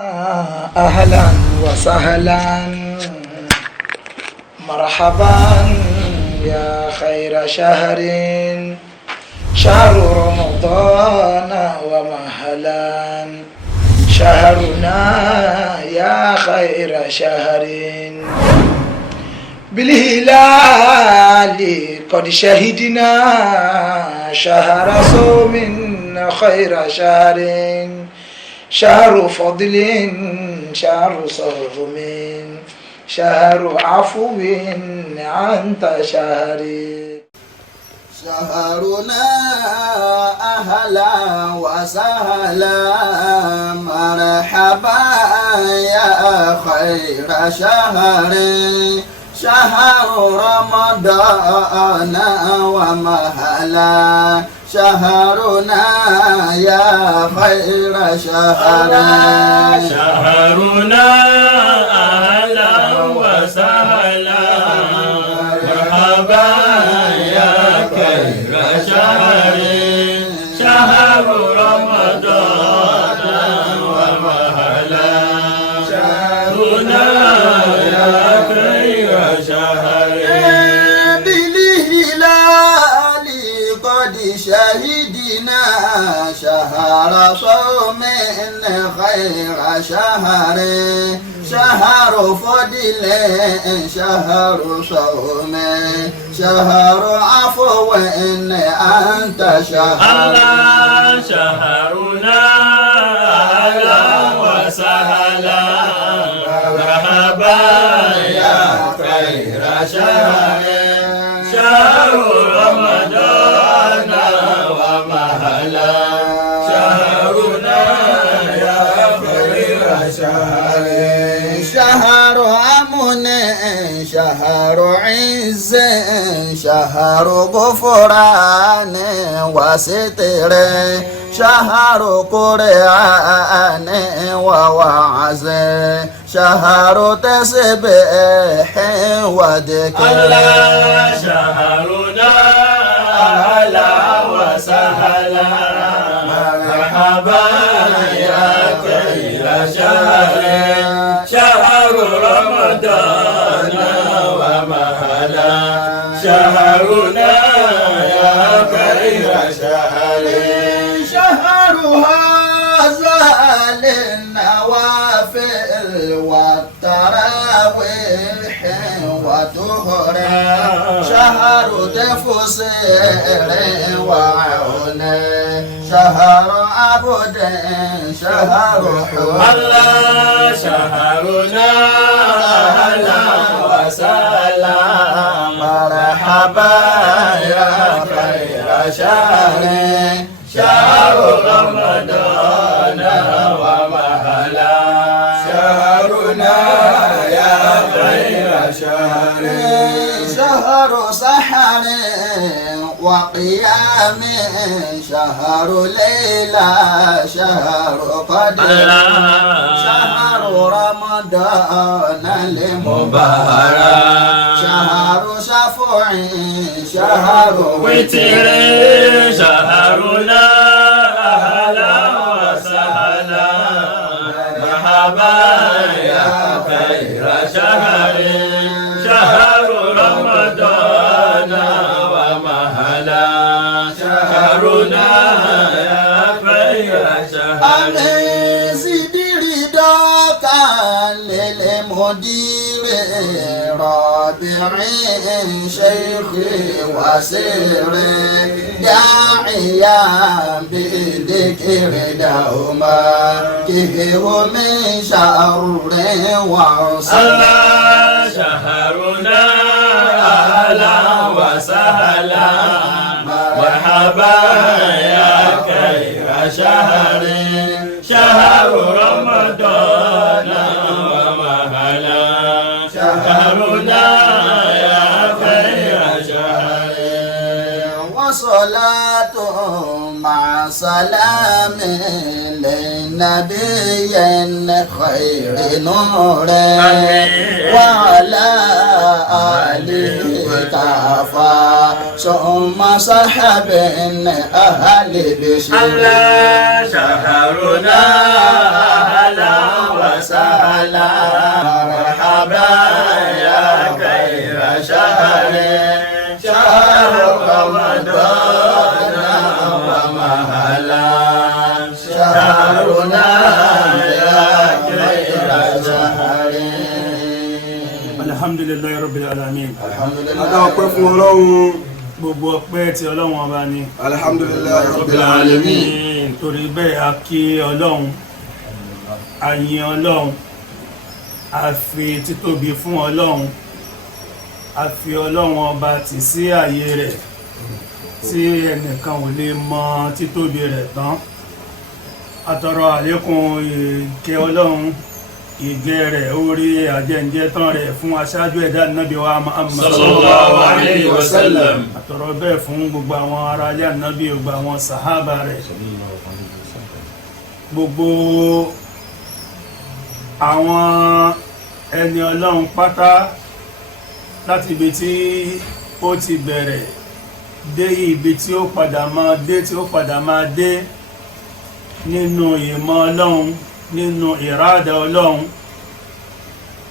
أهلا وسهلا مرحبا يا خير شهر شهر رمضان ومهلا شهرنا يا خير شهر بالهلال قد شهدنا شهر صوم خير شهر شهر فضل شهر صوم شهر عفو أنت شهري شهرنا أهلا وسهلا مرحبا يا خير شهر شهر رمضان ومهلا شهرنا يا خير شهر شهرنا أهلا وسهلا مرحبا يا خير شهر شهر رمضان ومهلا شهرنا يا خير شهر بالهلال قد شهدنا شهر صوم خير شهر شهر فضل شهر صوم شهر عفو أنت شهر الله شهرنا أهلا وسهلا مرحبا يا خير شهر شهر رمضان ومهلا شهرنا يا خير شهر شهر أمن شهر عز شهر غفران وستر شهر قرآن ووعظ شهر تسبيح وذكر الله شهرنا أهلا وسهلا مرحبا يا خير شهر شهر رمضان ومهلا شهرنا يا خير شهر شهر هذا للنوافل والتراويح وطهر شهر تفسير وعون شهر عبد شهر حب الله شهرنا أهلا وسهلا مرحبا يا خير شهر شهر رمضان ومهلا شهرنا يا خير شهر شهر سحر وقيام شهر ليلة شهر قدر شهر رمضان المبارك شهر شفع شهر وتر شهرنا أهلا وسهلا مرحبا يا خير شهر شهر رمضان ومهلا شهرنا يا خير شهر زد رضاك للمدير رابع شيخي وسيري داعيا بذكر دوما كيه من شر وعصر الله شهرنا أهلا وسهلا مرحبا يا خير شهر شهر رمضان ومهلا شهرنا يا خير شهر وصلاة مع سلام للنبي خير نور وعلى آله كافى ثم صحب أهل بشر الله شهرنا أهلا وسهلا مرحبا يا خير شهر شهر رمضان ومهلا شهرنا يا خير شهر. alhamdulillahi rabbil alamin. Adá ọpẹ́ fún Ọlọ́run. Gbogbo ọpẹ́ tí Ọlọ́run ọba ni. Alhamdulillahi rabbil alamin. Torí bẹ́ẹ̀ a kí Ọlọ́run, a yìn Ọlọ́run, a fi títóbi fún Ọlọ́run, a fi Ọlọ́run ọba tì sí ààyè rẹ̀ tí ẹnìkan ò lè mọ títóbi rẹ̀ tán. A tọrọ àlékún ìkẹ́ Ọlọ́run, ìgẹ́ rẹ̀, orí àjẹ́ǹjẹ́ tán rẹ̀ fún aṣáájú ẹ̀dá Ànábì wa Muhammad sallallahu alayhi wa sallam. A tọrọ bẹ́ẹ̀ fún gbogbo àwọn ará ilé Ànábì, gbogbo àwọn sàhábà rẹ̀, gbogbo àwọn ẹni Ọlọ́run pátá láti ibi tí ó ti bẹ̀rẹ̀ dé ibi tí ó padà máa dé nínú ìmọ̀ Ọlọ́run, nínú ìrádà Ọlọ́run.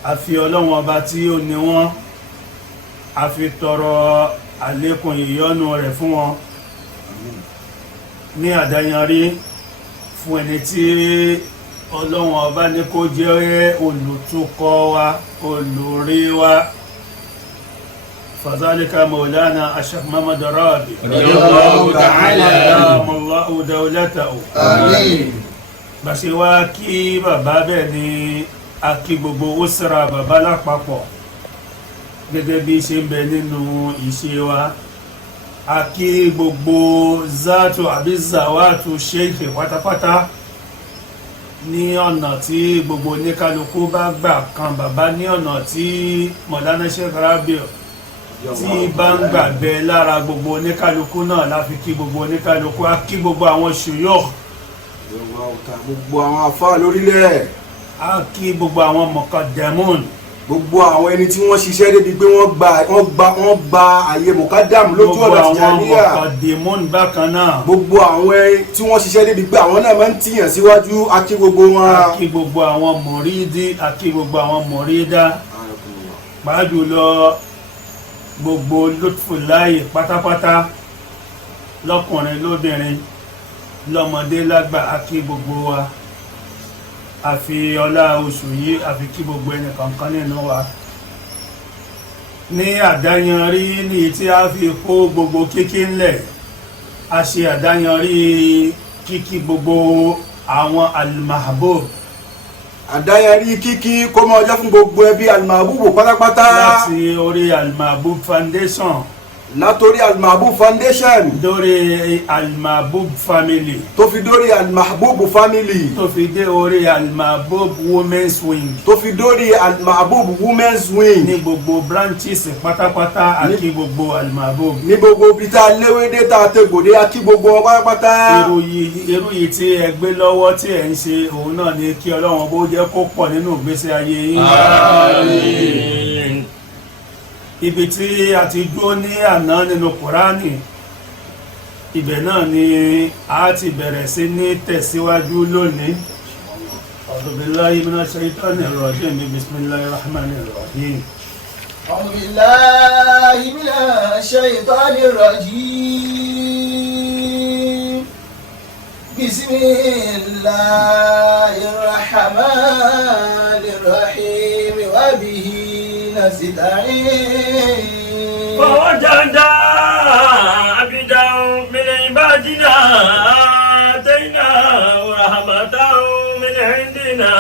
A fi Ọlọ́run ọba tí ó ní wọ́n, a fi tọrọ àlékún ìyọ́nú rẹ̀ fún wọn ní àdáyanrí fún ẹni tí Ọlọ́run ọba ní kó jẹ́ olùtukọ̀ wa, olùrí wa. Fazalika Maulana Sheikh Muhammad Rabi radiyallahu ta'ala Allahu dawlatahu. Àmín. Bàṣẹ wá kí bàbá bẹ́ẹ̀ ni a kí gbogbo usra bàbá lápapọ̀ gẹ́gẹ́ bí ṣe ń bẹ nínú ìṣe wa. A kí gbogbo zátù àbí zawátù sheikh pátápátá ní ọ̀nà tí gbogbo oníkálukú bá gbà kan bàbá, ní ọ̀nà tí Maulana Sheikh Rabi tí bá ń gbàgbé lára gbogbo oníkálukú náà la fi kí gbogbo oníkálukú. A kí gbogbo àwọn shuyukh, Gbogbo àwọn àfáà lórílẹ̀, a kí gbogbo àwọn muqaddamun, gbogbo àwọn ẹni tí wọ́n ṣiṣẹ́ débi pé wọ́n gba àyè mọ̀kádàmù lójú ọ̀nà gbogbo àwọn Tìjàníyà. muqaddimun bákan náà. Gbogbo àwọn ẹni tí wọ́n ṣiṣẹ́ débi pé àwọn náà máa ń tìyàn síwájú, a kí gbogbo wọn. A kí gbogbo àwọn mùrídí, a kí gbogbo àwọn mùrídá, pàájùlọ gbogbo lutfullahi pátápátá, lọ́kùnrin lóbìnrin, lọ́mọdé lágbà, a kí gbogbo wa. A fi ọlá oṣù yìí, a fi kí gbogbo ẹni kankan nínú wa. Ní àdáyanrí ní tí a fi kó gbogbo kíkí ńlẹ̀, a ṣe àdáyanrí kíkí gbogbo àwọn al-mahbub. Àdáyanrí kíkí kó máa jẹ́ fún gbogbo ẹbí Al-Mahbub pátápátá. Láti orí al-mahbub foundation, Látorí Al-Mahbub foundation dórí al-mahbub family, tó fi dórí Al-Mahbub family, tó fi dé orí al-mahbub women's wing, tó fi dórí Al-Mahbub women's wing. ní gbogbo branches pátápátá, a kí gbogbo al-mahbub. Ní gbogbo ibi tá a léwédé tá a tẹ̀gbòdé, a kí gbogbo wọn pátápátá. Irú yìí tí ẹ gbé lọ́wọ́ tí ẹ ń ṣe, òun náà ni kí Ọlọ́run bó jẹ́ kó pọ̀ nínú ìgbésí ayé yín. Àmín. Ibi tí a ti dúró ní àná nínú Kùránì, ibẹ̀ náà ni a ti bẹ̀rẹ̀ sí ní tẹ̀síwájú lónìí. A'udhu billahi minash shaitanir rajim, bismillahir rahmanir rahim. أعوذ بالله من الشيطان الرجيم. بسم الله الرحمن الرحيم وبه نستعين. فوجد عبدا من عبادنا آتيناه رحمة من عندنا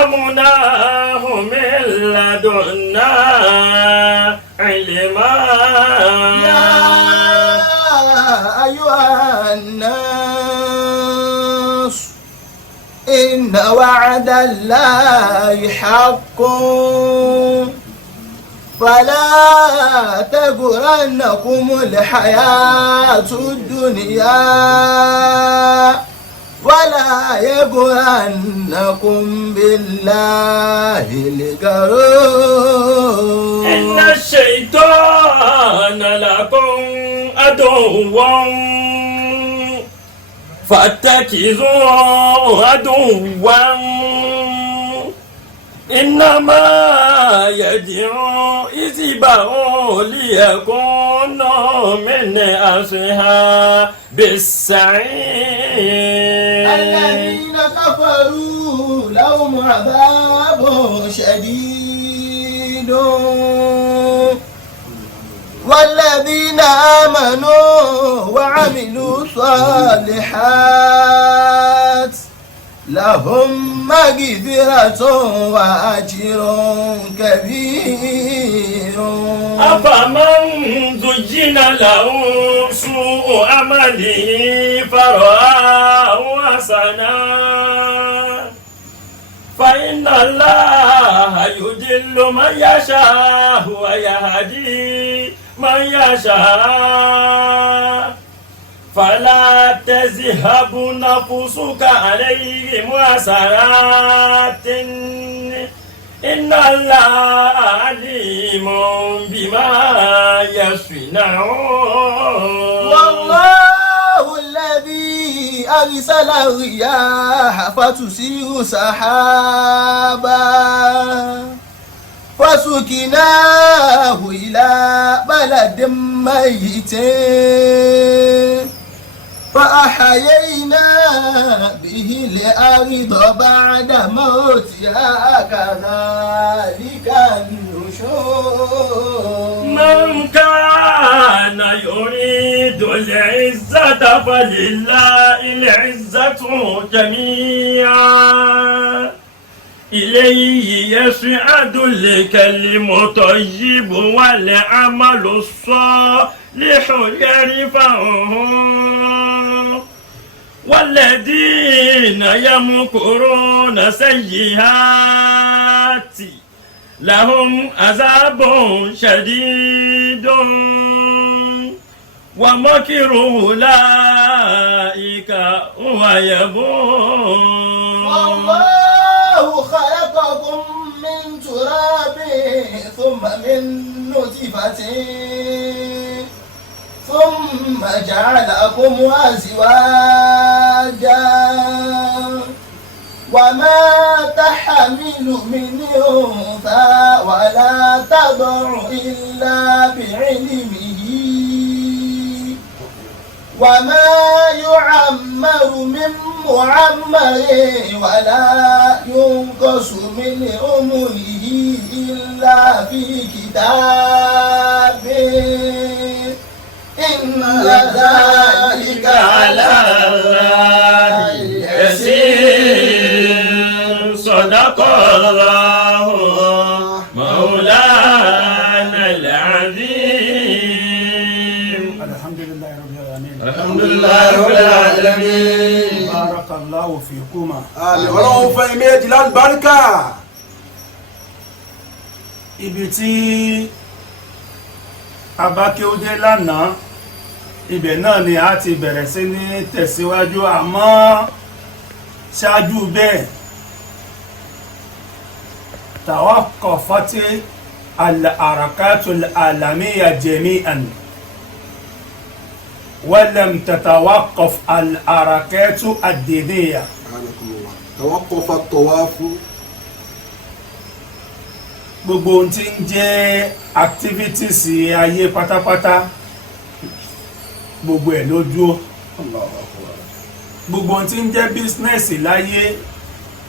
وعلمناه من لدنا علما. يا أيها الناس إن وعد الله حق فلا تغرنكم الحياة الدنيا ولا يغرنكم بالله الغرور. إن الشيطان لكم عدو فاتخذوه عدوا إنما يدعو حزبه ليكونوا من أصحاب السعير. الذين كفروا لهم عذاب شديد والذين آمنوا وعملوا الصالحات لهم مغفرة وأجر كبير. أفمن زين له سوء عمله فرآه حسنا فإن الله يضل من يشاء ويهدي من يشاء فلا تذهب نفسك عليهم حسرات إن الله عليم بما يصنعون. والله الذي أرسل الرياح فتثير سحابا فسقناه إلى بلد ميت فأحيينا به الأرض بعد موتها كذلك النشور. من كان يريد العزة فلله العزة جميعا إليه يصعد الكلم الطيب والعمل الصالح يرفعه والذين يمكرون سيئات لهم عذاب شديد ومكر أولئك هو يبور. والله خلقكم من تراب ثم من نطفة ثم جعلكم أزواجا وما تحمل من أنثى ولا تضع إلا بعلمه وما يعمر من معمر ولا ينقص من عمره إلا في كتاب إن ذلك على الله يسير. صدق الله مولانا العظيم. الحمد لله رب العالمين. الحمد لله رب العالمين. بارك الله فيكما. ọlọ́run fẹ́ méjì lálùbáríkà. ibi tí abákéwúdé lánàá ibẹ̀ náà ni a ti bẹ̀rẹ̀ sí ní tẹ̀síwájú àmọ́ ṣáájú bẹ́ẹ̀ توقفت الحركات العالمية جميعا ولم تتوقف الحركات الدينية. توقف الطواف. gbogbo ohun tí ń jẹ́ activities ayé pátápátá gbogbo ẹ̀ ló dúró. gbogbo ohun tí ń jẹ́ business láyé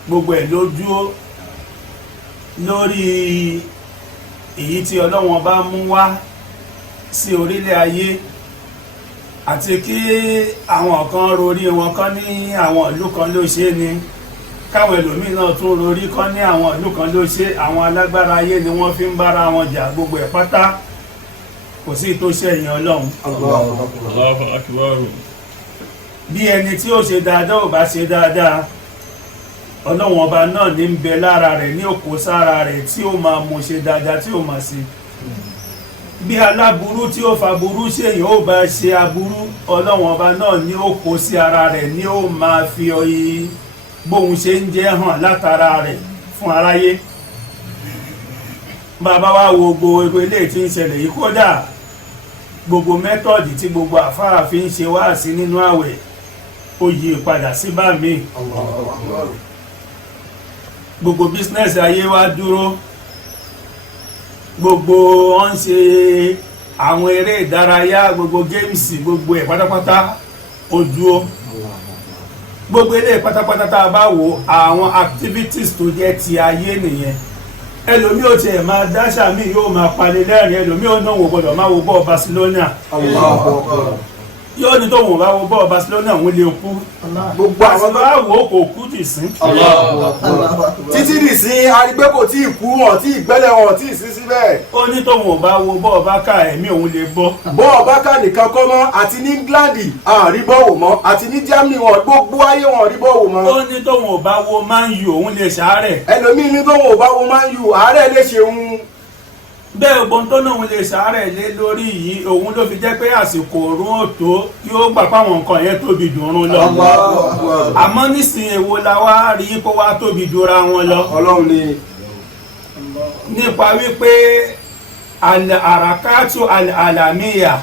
gbogbo ẹ̀ ló dúró lórí èyí tí Ọlọ́run bá mú wá sí orílẹ̀ ayé àti kí àwọn kan rorí wọn kan ní àwọn ìlú kan ló ṣe ni káwọn ẹlòmíín náà tún rorí kan ní àwọn ìlú kan ló ṣe. àwọn alágbára ayé ni wọ́n fi ń bára wọn jà gbogbo ẹ̀ pátá kò sí tó ṣẹ̀yìn Ọlọ́run. Allahu Akbar. bí ẹni tí ó ṣe dáadáa ò bá ṣe dáadáa Ọlọ́run ọba náà ní ń bẹ lára rẹ̀ ní òkú sára rẹ̀ tí ó máa mú ṣe dáadáa tí ó máa ṣe. bí aláburú tí ó fa burú ṣèyàn ó bá ṣe aburú Ọlọ́run ọba náà ní ó kó sí ara rẹ̀ ní ó máa fi ọyí bóun ṣe ń jẹ́ hàn látara rẹ̀ fún aráyé. bàbá wa wo gbogbo eléyìí tí ń ṣẹlẹ̀ yìí kódà gbogbo mẹ́tọ̀dì tí gbogbo àfáà fi ń ṣe wáàsí nínú àwẹ̀ ó yí padà sí bá mi gbogbo bísínẹ́sì ayé wa dúró gbogbo wọ́n ń ṣe àwọn eré ìdárayá gbogbo géèmsì gbogbo ẹ̀ pátápátá ó dúró gbogbo eré pátápátá tá a bá wò àwọn activities tó jẹ́ ti ayé nìyẹn ẹlòmí ò tiẹ̀ máa dáṣà mí yóò máa pani lẹ́rìn ẹlòmí ò náà wò gbọdọ̀ máa wo bọ́ọ̀ Barcelona yóò ní tóun bá wo bọ́ọ̀ Barcelona òun lè kú gbogbo àwọn bá wò ó kò kú dì sí. títí dì sí arígbé kò tí ì kú wọn tí ì gbẹ́lẹ̀ wọn tí ì sí síbẹ̀. ó ní tóun bá wo bọ́ọ̀ Barca ẹ̀mí òun lè bọ́. bọ́ọ̀ Barca nìkan kọ́ mọ́ àti ní England àrí bọ́ọ̀wò mọ́ àti ní Germany wọn gbogbo ayé wọn rí bọ́ọ̀wò mọ́. ó ní tóun bá wo Man U òun lè ṣàárẹ̀. ẹlòmíín ní tóun bá wo Man U àárẹ̀ lè ṣeun. bẹ́ẹ̀ ogun tó náà lè ṣàárẹ̀ lé lórí yìí òun ló fi jẹ́ pé àsìkò òórùn òtó yóò gbà páwọn nǹkan yẹn tóbi dùnrún lọ. àmọ́ nísìnyí èwo la wá rí kó wá tóbi dúra wọn lọ. Ọlọ́run ni. nípa wípé àràkátù àlàmíyà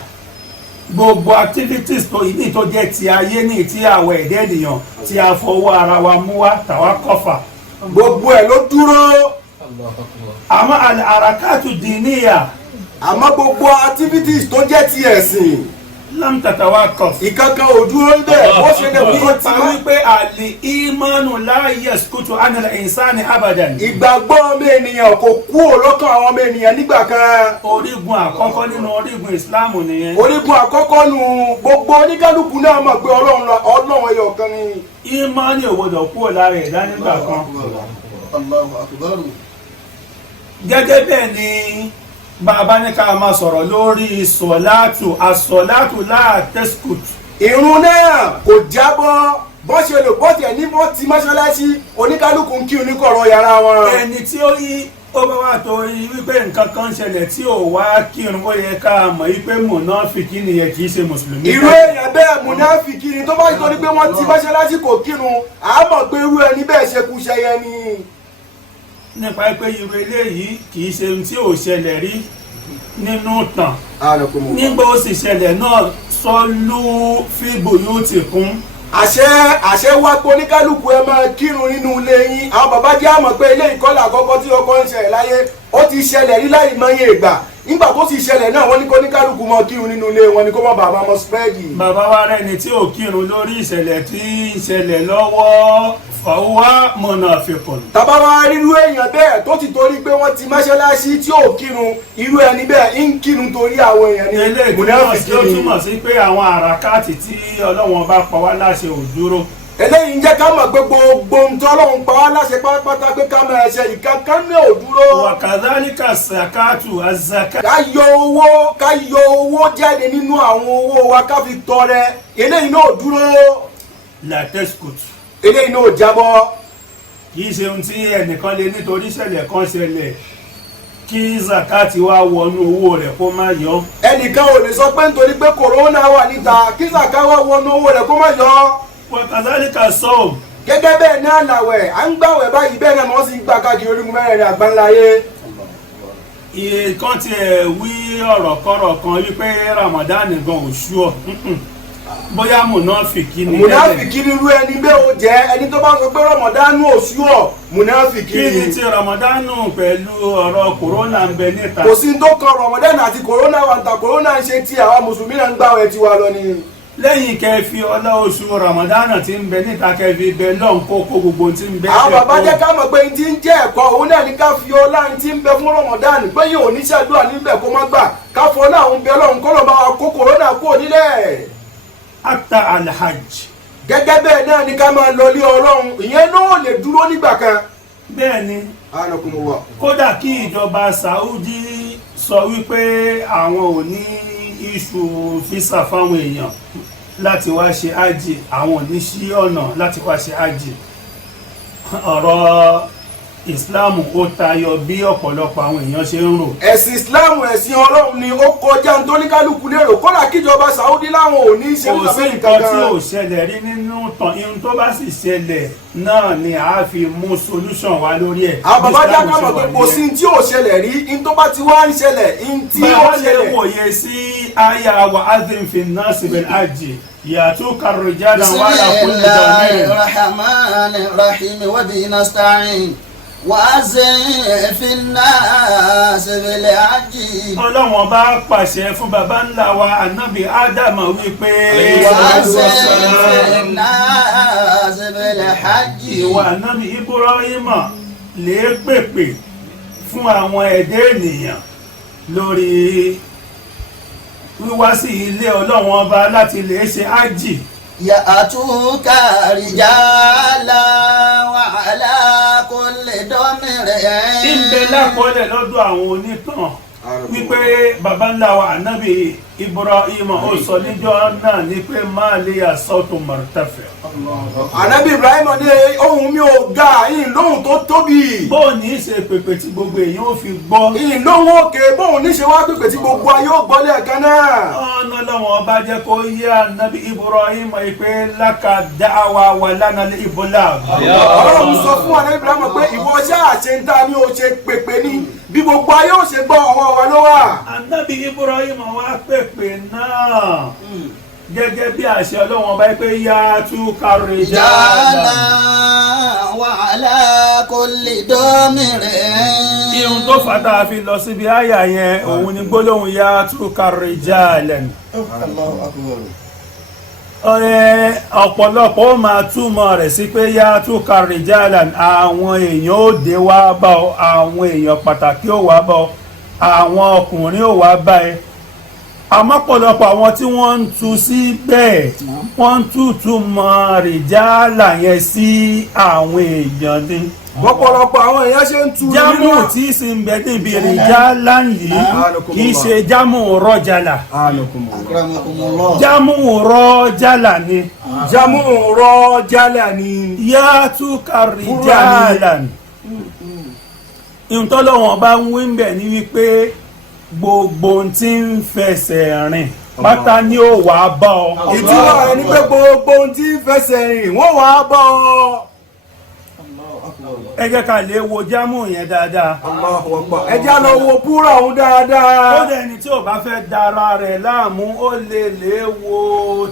gbogbo activities tó ìní tó jẹ́ ti ayé ní ti àwọ̀ ẹ̀dẹ́ ènìyàn tí a fọwọ́ ara wa mú wá tàwa kọfà. gbogbo ẹ̀ ló dúró. àmọ́ àràkátù dìníyà. àmọ́ gbogbo activities tó jẹ́ ti ẹ̀sìn. lam tatawaqaf. ìkankan ò dúró níbẹ̀ bó ṣe lè kúrò tí wọ́n. wípé àlì ìmánu la yaskutu anil insani abadan. ìgbàgbọ́ ọmọ ènìyàn kò kú òlọ́kàn àwọn ọmọ ènìyàn nígbà kan. orígun àkọ́kọ́ nínú orígun ìsìláàmù nìyẹn. orígun àkọ́kọ́ nu gbogbo oníkálukú náà mọ̀ pé ọlọ́run ẹyọ kan ni. ìmánì ò gbọdọ̀ kúrò lára ẹ̀dá nígbà kan. gẹ́gẹ́ bẹ́ẹ̀ ni bàbá ní ká máa sọ̀rọ̀ lórí sọ̀látù àsọ̀látù láàtẹ́sùkùt. ìrun náà kò jábọ́ bó ṣe lò bó tiẹ̀ ní bó ti mọ́ṣáláṣí oníkálukú ń kí oníkọ̀rọ̀ yàrá wọn. ẹni tí ó yí ó bá wà tó rí wípé nǹkan kan ṣẹlẹ̀ tí ò wá kírun ó yẹ ká mọ̀ wípé mùnáfíkí nìyẹn kì í ṣe mùsùlùmí. irú èèyàn bẹ́ẹ̀ mùnáfíkí ni tó bá torí pé wọ́n ti mọ́ṣáláṣí kò kírun àmọ́ pé irú ẹni bẹ́ẹ̀ ṣe kú ṣẹyẹ ni. nípa pé irú eléyìí kì í ṣe ohun tí ò ṣẹlẹ̀ rí nínú tàn nígbà ó sì ṣẹlẹ̀ náà sọ́lú fíbò yóò ti kún. àṣẹ wá pé oníkálukú ẹ máa kírun nínú ilé yín àwọn bàbá jẹ́ àmọ̀ pé ilé ìkọlà àkọ́kọ́ tí ọkọ ń ṣẹlẹ̀ láyé ó ti ṣẹlẹ̀ rí láì mọye ìgbà nígbà tó sì ṣẹlẹ̀ náà wọ́n ní kó oníkálukú máa kírun nínú ilé wọn ni kó má bàbá mọ́ spẹ́ẹ̀dì. bàbá wa rẹni tí ò kírun lórí ìṣẹ̀lẹ̀ tí ń ṣẹlẹ̀ lọ́wọ́ fàwọ́ mọ̀nàfíkùn. tàbá wa rírú èèyàn bẹ́ẹ̀ tó ti torí pé wọ́n ti mọ́ṣáláṣí tí ò kírun irú ẹni bẹ́ẹ̀ ń kírun torí àwọn èèyàn ní eléyìí ó túmọ̀ sí pé àwọn àràkáàtì tí Ọlọ́run bá pa wá láṣẹ ò dúró. eléyìí ń jẹ́ ká mọ̀ pé gbogbo ohun tí Ọlọ́run pa wá láṣẹ pátápátá pé ká máa ṣe ìkankan ní ò dúró. wa kadhalika zakatu az-zakat. ká yọ owó jáde nínú àwọn owó wa ká fi tọrẹ eléyìí náà dúró. la taskut. eléyìí náà jábọ́. kì í ṣe ohun tí ẹnìkan lè nítorí ìṣẹ̀lẹ̀ kan ṣẹlẹ̀ kí zakati wá wọnú owó rẹ̀ kó má yọ. ẹnìkan ò lè sọ pé nítorí pé kòrónà wà níta kí zakati wá wọnú owó rẹ̀ kó má yọ. wa kadhalika sawm. gẹ́gẹ́ bẹ́ẹ̀ náà làwẹ̀ à ń gbàwẹ̀ báyìí bẹ́ẹ̀ náà wọ́n sì ń gbà káàkiri orígun mẹ́rẹ̀ẹ̀rin àgbáńláyé. ìkan tiẹ̀ wí ọ̀rọ̀ kọ́rọ̀ kan wípé Ramadan gan ò ṣú ọ bóyá mùnáfìkì ni. mùnáfìkì ni irú ẹni bẹ́ẹ̀ ó jẹ́ ẹni tó bá sọ pé Ramadan ò ṣú ọ mùnáfìkì ni. kí ni ti Ramadan pẹ̀lú ọ̀rọ̀ kòrónà ń bẹ níta. kò sí tó kan Ramadan àti kòrónà wà níta kòrónà ń ṣe tí àwa mùsùlùmí náà ń gbàwẹ̀ tiwa lọ ni. lẹ́yìn kẹfì ọlá oṣù Ramadan tí ń bẹ níta kẹfì bẹ lọ́n kó gbogbo tí ń bẹ. àwọn bàbá jẹ́ ká mọ̀ pé n ti ń jẹ́ ẹ̀kọ́ òun náà ní ká fi ọlá n ti ń bẹ fún Ramadan pé yóò ní ṣàdúrà níbẹ̀ kó má gbà ká fọ náà ń bẹ lọ́hùn kọ́ lọ́ bá wa kó kòrónà kúrò nílẹ̀. ata alhaj. gẹ́gẹ́ bẹ́ẹ̀ náà ni ká máa lọ lé Ọlọ́run ìyẹn náà lè dúró nígbà kan. bẹ́ẹ̀ ni kódà kí ìjọba Saudi sọ wípé àwọn ò ní iṣu físà fáwọn èèyàn láti wá ṣe ájì àwọn ò ní sí ọ̀nà láti wá ṣe ájì ọ̀rọ̀ ìsìláàmù ó tayọ bí ọ̀pọ̀lọpọ̀ àwọn èèyàn ṣe ń rò. ẹ̀sìn ìsìláàmù ẹ̀sìn ọlọ́run ni ó kọjá ní tóníkálukú lérò kódà kíjọba Saudi láwọn ò ní í ṣe kò sí nǹkan tí ò ṣẹlẹ̀ rí nínú tàn ihun tó bá sì ṣẹlẹ̀ náà ni a fi mú solution wá lórí ẹ̀. àwọn bàbá jáká mọ̀ pé kò sí tí ò ṣẹlẹ̀ rí in tó bá ti wá ń ṣẹlẹ̀ in tí ó bàbá lè ṣẹlẹ̀. wòye sí àyà wa adhin fi nasi bil hajji ya'tuka rijalan wa ala kulli damirin. Bismillahir rahmanir rahim wa bihi nasta'in wa'azzin fin nas bil hajji. ọlọ́wọ́n bá pàṣẹ fún baba ńlá wa anabi ádámà wípé wa'azzin fin nas bil hajji. ìwà anabi ibrahima lè pèpè fún àwọn ẹ̀dẹ́ ènìyàn lórí wíwá sí ilé ọlọ́wọ́n ọba láti lè ṣe ájì. Ya'tuka rijalan wa ala kulli damirin. ìbẹ̀ lákọọ́lẹ̀ lọ́dọ̀ àwọn onítàn wípé baba ńlá wa anabi ibrahima ó sọ níjọ́ náà ní pé máa lè àsọ́tò martafi. Ànábì Ibrahim ní ohùn mi ò ga ìyìn lóhùn tó tóbi. bóun ní í ṣe pèpè tí gbogbo èèyàn ó fi gbọ́. ìyìn lóhùn òkè bóun ní ṣe wá pèpè tí gbogbo ayé ó gbọ́ lẹ́ẹ̀kan náà. ọ̀nà lọ́wọ́ ọba jẹ́ kó yé anabi ibrahim pé láka dáhàwá wà lánàá ìbọlá. Ọlọ́run sọ fún Ànábì Ibrahim pé ìwọ ṣáà ṣe ń ta ni ó ṣe pèpè ní bí gbogbo ayé ó ṣe gbọ́ ọwọ́ wa ló wà. anabi ibrahim wá pèpè náà gẹ́gẹ́ bí àṣẹ ọlọ́wọ́n ọba pé yá tú kárí jàlá. wa ala kulli damirin. ihun tó fàtà fi lọ síbi àyà yẹn òun ni gbólóhùn yá tú kárí jàlá. Allahu akbar. ọ̀pọ̀lọpọ̀ ó máa túmọ̀ rẹ̀ sí pé yá tú kárí jàlá àwọn èèyàn ó dé wá bá ọ àwọn èèyàn pàtàkì ó wá bá ọ àwọn ọkùnrin ó wá bá ẹ. àmọ́ pọ̀lọpọ̀ àwọn tí wọ́n ń tu sí bẹ́ẹ̀ wọ́n ń túmọ̀ rìjálà yẹn sí àwọn èèyàn ni. Ọ̀pọ̀lọpọ̀ àwọn èèyàn ṣe ń tu jámù tí sì ń bẹ níbi rìjálà yìí kì í ṣe jámù rọ́jàlà. Akramakumullah. jámù rọ́jàlà ni. jámù rọ́jàlà ni. yàtúkà rìjálà. ìtọ́lọ́wọ̀n bá ń wí ń bẹ̀ ní wípé gbogbo tí ń fẹsẹ̀ rìn pátá ni ó wà bá ọ. ìtumọ̀ rẹ̀ ni pé gbogbo tí ń fẹsẹ̀ rìn wọ́n wà á bá ọ. ẹ jẹ́ ká lè wo jámù yẹn dáadáa. ẹ já lọ wo búrọ̀ ọ̀hún dáadáa. ó dẹ̀ ní tí ò bá fẹ́ dára rẹ̀ láàmú ó lè wo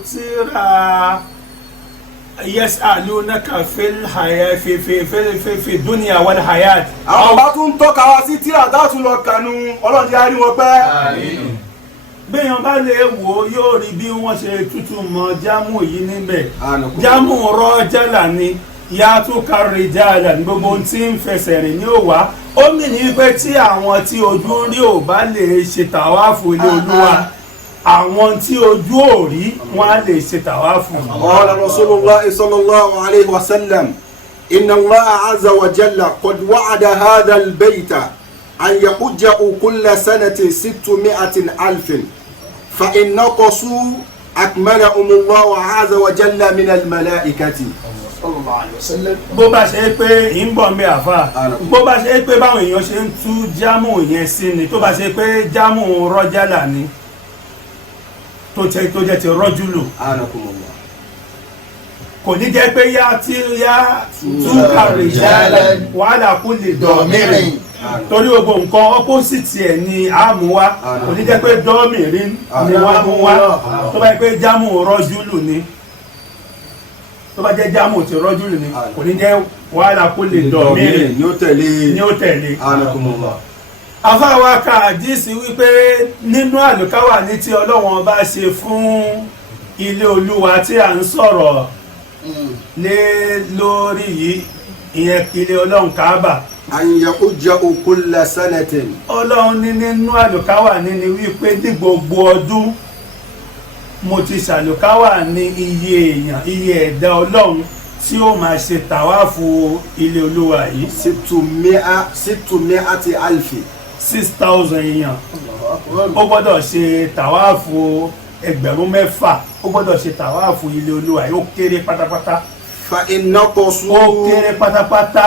tírà yas'alunaka fil hayat fi dunya wal hayat. àwọn bá tún tọ́ka wá sí tírà táàtún lọ kànú ọlọ́run jẹ́ àrí wọn pẹ́. béèyàn bá lè wò ó yóò rí bí wọ́n ṣe tútù mọ jámù yìí níbẹ̀. jámù rọ́jàlà ni yàtúkà rìjálà ní gbogbo tí ń fẹsẹ̀ rìn ní òwá. ó mì ní pé tí àwọn tí ojú rí ò bá lè ṣe tàwáàfù ilé olúwa àwọn tí ojú ò rí wọn á lè ṣe tàwáàfù. qala rasulullah sallallahu alayhi wa sallam inna allaha azza wa jalla qad wa'ada hadha al-bayta an yahujjahu kulla sanatin 600,000 fa in naqasu akmalahum allahu azza wa jalla min al-malaikati. bó bá ṣe pé ń bọ̀ mí àfà bó bá ṣe pé báwọn èèyàn ṣe ń tú jámù yẹn sí ni tó bá ṣe pé jámù rọ́jàlà ni tó jẹ́ ti rọ́júlù kò ní jẹ́ pé yá tí yá túkà rìjálà wàhálà kú lè dọ̀mírin torí gbogbo nǹkan opposite ẹ̀ ni àmúwá kò ní jẹ́ pé dọ́mìrín ni wọ́n mú wá tó bá yẹ pé jámù rọ́júlù ni tó bá jẹ́ jámù tí rọ́júlù ni kò ní jẹ́ wàhálà kú lè dọ̀mírin ni ó tẹ̀lé. afáwa ka àdísì wípé nínú àlùkáwà ní tí ọlọ́wọ́n bá ṣe fún ilé olúwa tí à ń sọ̀rọ̀ lé lórí yìí ìyẹn ilé ọlọ́run káàbà. an yahujjahu kulla sanatin. ọlọ́run ní nínú àlùkáwà ní ni wípé ní gbogbo ọdún mo ti ṣàlùkáwà ní iye èèyàn iye ẹ̀dá ọlọ́run tí ó máa ṣe tàwáàfù ilé olúwa yìí. 600,000. 6,000 èèyàn ó gbọ́dọ̀ ṣe tàwáàfù 6,000 ó gbọ́dọ̀ ṣe tàwáàfù ilé olúwa yìí ó kéré pátápátá. fa ìnákọ̀ọ́sù. ó kéré pátápátá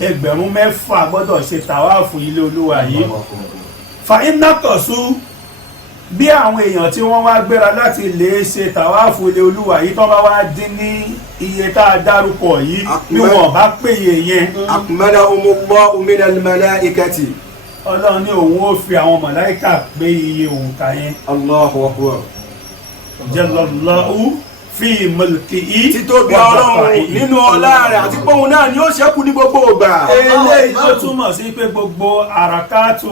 ẹgbẹ̀rún 6 gbọ́dọ̀ ṣe tàwáàfù ilé olúwa yìí fa ìnákọ̀ọ́sù bí àwọn èèyàn tí wọ́n wá gbéra láti lè ṣe tàwáàfù ilé olúwa yìí tó bá wá dín ní iye tá a dárúkọ yìí bí wọ́n bá péye yẹn. akmalahumullahu minal malaikati. ọlọ́run ní òun ó fi àwọn màláíkà pé iye òǹkà yẹn. Allahu akbar. Jallallahu fi mulkihi. títóbi ọlọ́run nínú ọlá rẹ̀ àti pọ́hùn náà ni ó ṣẹ́kù ní gbogbo ìgbà. eléyìí tó túmọ̀ sí pé gbogbo àràkátù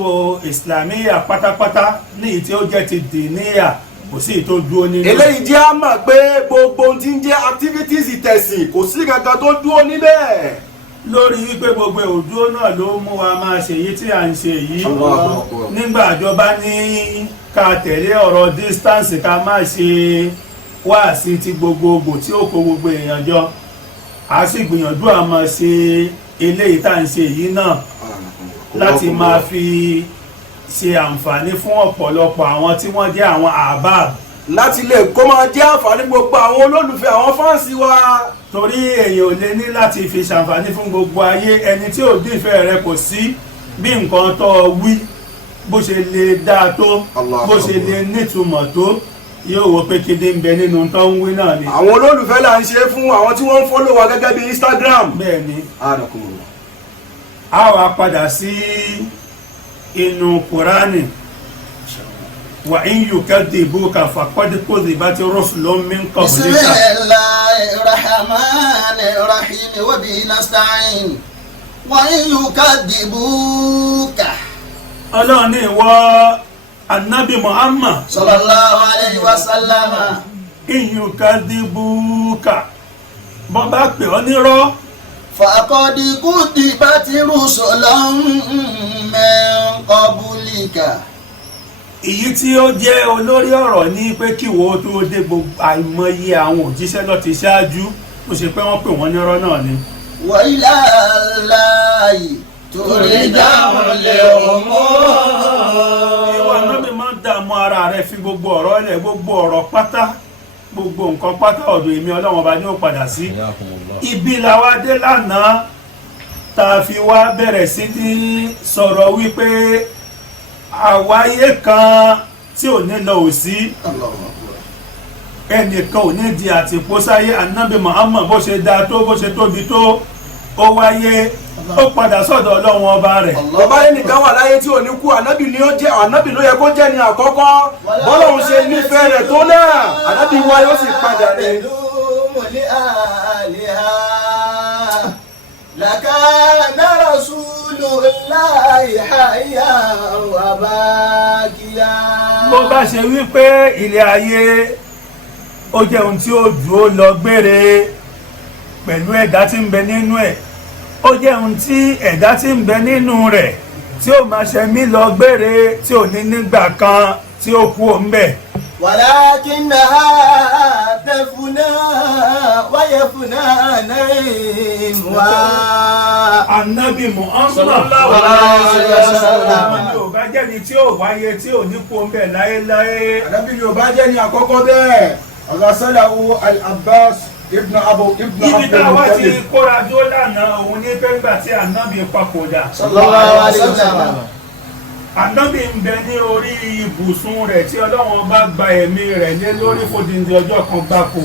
ìsìlámíyà pátápátá ní ìyí tí ó jẹ́ ti dìníyà kò sí ìtò dúró nínú. eléyìí jẹ́ á mọ̀ pé gbogbo ohun tí ń jẹ́ activities ìtẹ̀sìn kò sí kankan tó dúró níbẹ̀. lórí wípé gbogbo òdúró náà ló mú wa máa ṣe èyí tí à ń ṣe yìí nígbà ìjọba ní ká tẹ̀lé ọ̀rọ̀ distance ká má ṣe wáàsí ti gbogbogbò tí ó kó gbogbo èèyàn jọ a sì gbìyànjú à máa ṣe eléyìí tá à ń ṣe yìí náà láti máa fi ṣe àǹfààní fún ọ̀pọ̀lọpọ̀ àwọn tí wọ́n jẹ́ àwọn àbáb láti lè kó máa jẹ́ àǹfààní gbogbo àwọn olólùfẹ́ àwọn fáǹsì wa. torí èèyàn ò lè ní láti fi ṣàǹfààní fún gbogbo ayé ẹni tí ò dín ìfẹ́ rẹ kò sí bí nǹkan tó wí bó ṣe lè dáa tó bó ṣe lè nítumọ̀ tó yóò wò pé kéde ń bẹ nínú tó ń wí náà ni. àwọn olólùfẹ́ là ń ṣe fún àwọn tí wọ́n ń fọ́lọ̀ wa gẹ́gẹ́ bí Instagram. bẹ́ẹ̀ ni a wá padà sí inú Kùránì wa in yukadibuka faqad kudibat rusulun min qablika. bismillahir rahmanir rahim wa bihi nasta'in wa in yukadibuka. ọlọ́run ní ìwọ anabi Muhammad sallallahu alayhi wa sallam. in yukadibuka bọ́ bá pè ọ́ nírọ́. faqad kudibat rusulun min qablika. èyí tí ó jẹ́ olórí ọ̀rọ̀ ní pé kí wo tó dé gbogbo àìmọye àwọn òjíṣẹ́ lọ ti ṣáájú ó ṣe pé wọ́n pè wọ́n nírọ́ náà ni. wa ila Allahi turja'ul umur. ìwọ anábì máa ń dààmú ara rẹ fi gbogbo ọ̀rọ̀ lẹ̀ gbogbo ọ̀rọ̀ pátá gbogbo nǹkan pátá ọ̀dọ̀ èmi Ọlọ́run ọba ni ó padà sí. ibi làwa dé lánàá tá a fi wá bẹ̀rẹ̀ sí ní sọ̀rọ̀ wípé àwáyé kan tí ò ní lọ ò sí ẹnìkan ò ní di àtìpó sáyé Ànábì Muhammad bó ṣe dáa tó bó ṣe tóbi tó ó wáyé ó padà sọ́dọ̀ Ọlọ́run ọba rẹ̀. ọba ẹnìkan wà láyé tí ò ní kú ànábì ni ó jẹ́ ànábì ló yẹ kó jẹ́ ní àkọ́kọ́ bọ́lọ́run ṣe nífẹ̀ẹ́ rẹ̀ tó náà ànábì wáyé ó sì padà dé. lakana rasulullahi hayyan wa baqiya. bó bá ṣe wípé ilé ayé ó jẹ́ ohun tí ó dúró lọ gbére pẹ̀lú ẹ̀dá tí ń bẹ nínú ẹ̀ ó jẹ́ ohun tí ẹ̀dá tí ń bẹ nínú rẹ̀ tí ó máa ṣe mí lọ gbére tí ò ní nígbà kan tí ó kú òun bẹ̀. walakinnaha tafuna wa yafuna naimuha. Ànábì Muhammad sallallahu alaihi wasallam. àwọn ni ò bá jẹ́ ni tí ó wáyé tí ò ní kú òun bẹ̀ láéláé. ànábì ni ò bá jẹ́ ní àkọ́kọ́ bẹ́ẹ̀ ọ̀làsọ́làwù al-Abbas ibn ibi táwa ti kóra dúró lánàá òun ní pẹ́ngbà tí ànábì papòdà. sallallahu alaihi wasallam. ànábì ń bẹ ní orí ibùsùn rẹ̀ tí Ọlọ́run bá gba ẹ̀mí rẹ̀ lé lórí fòdìndín ọjọ́ kan gbáko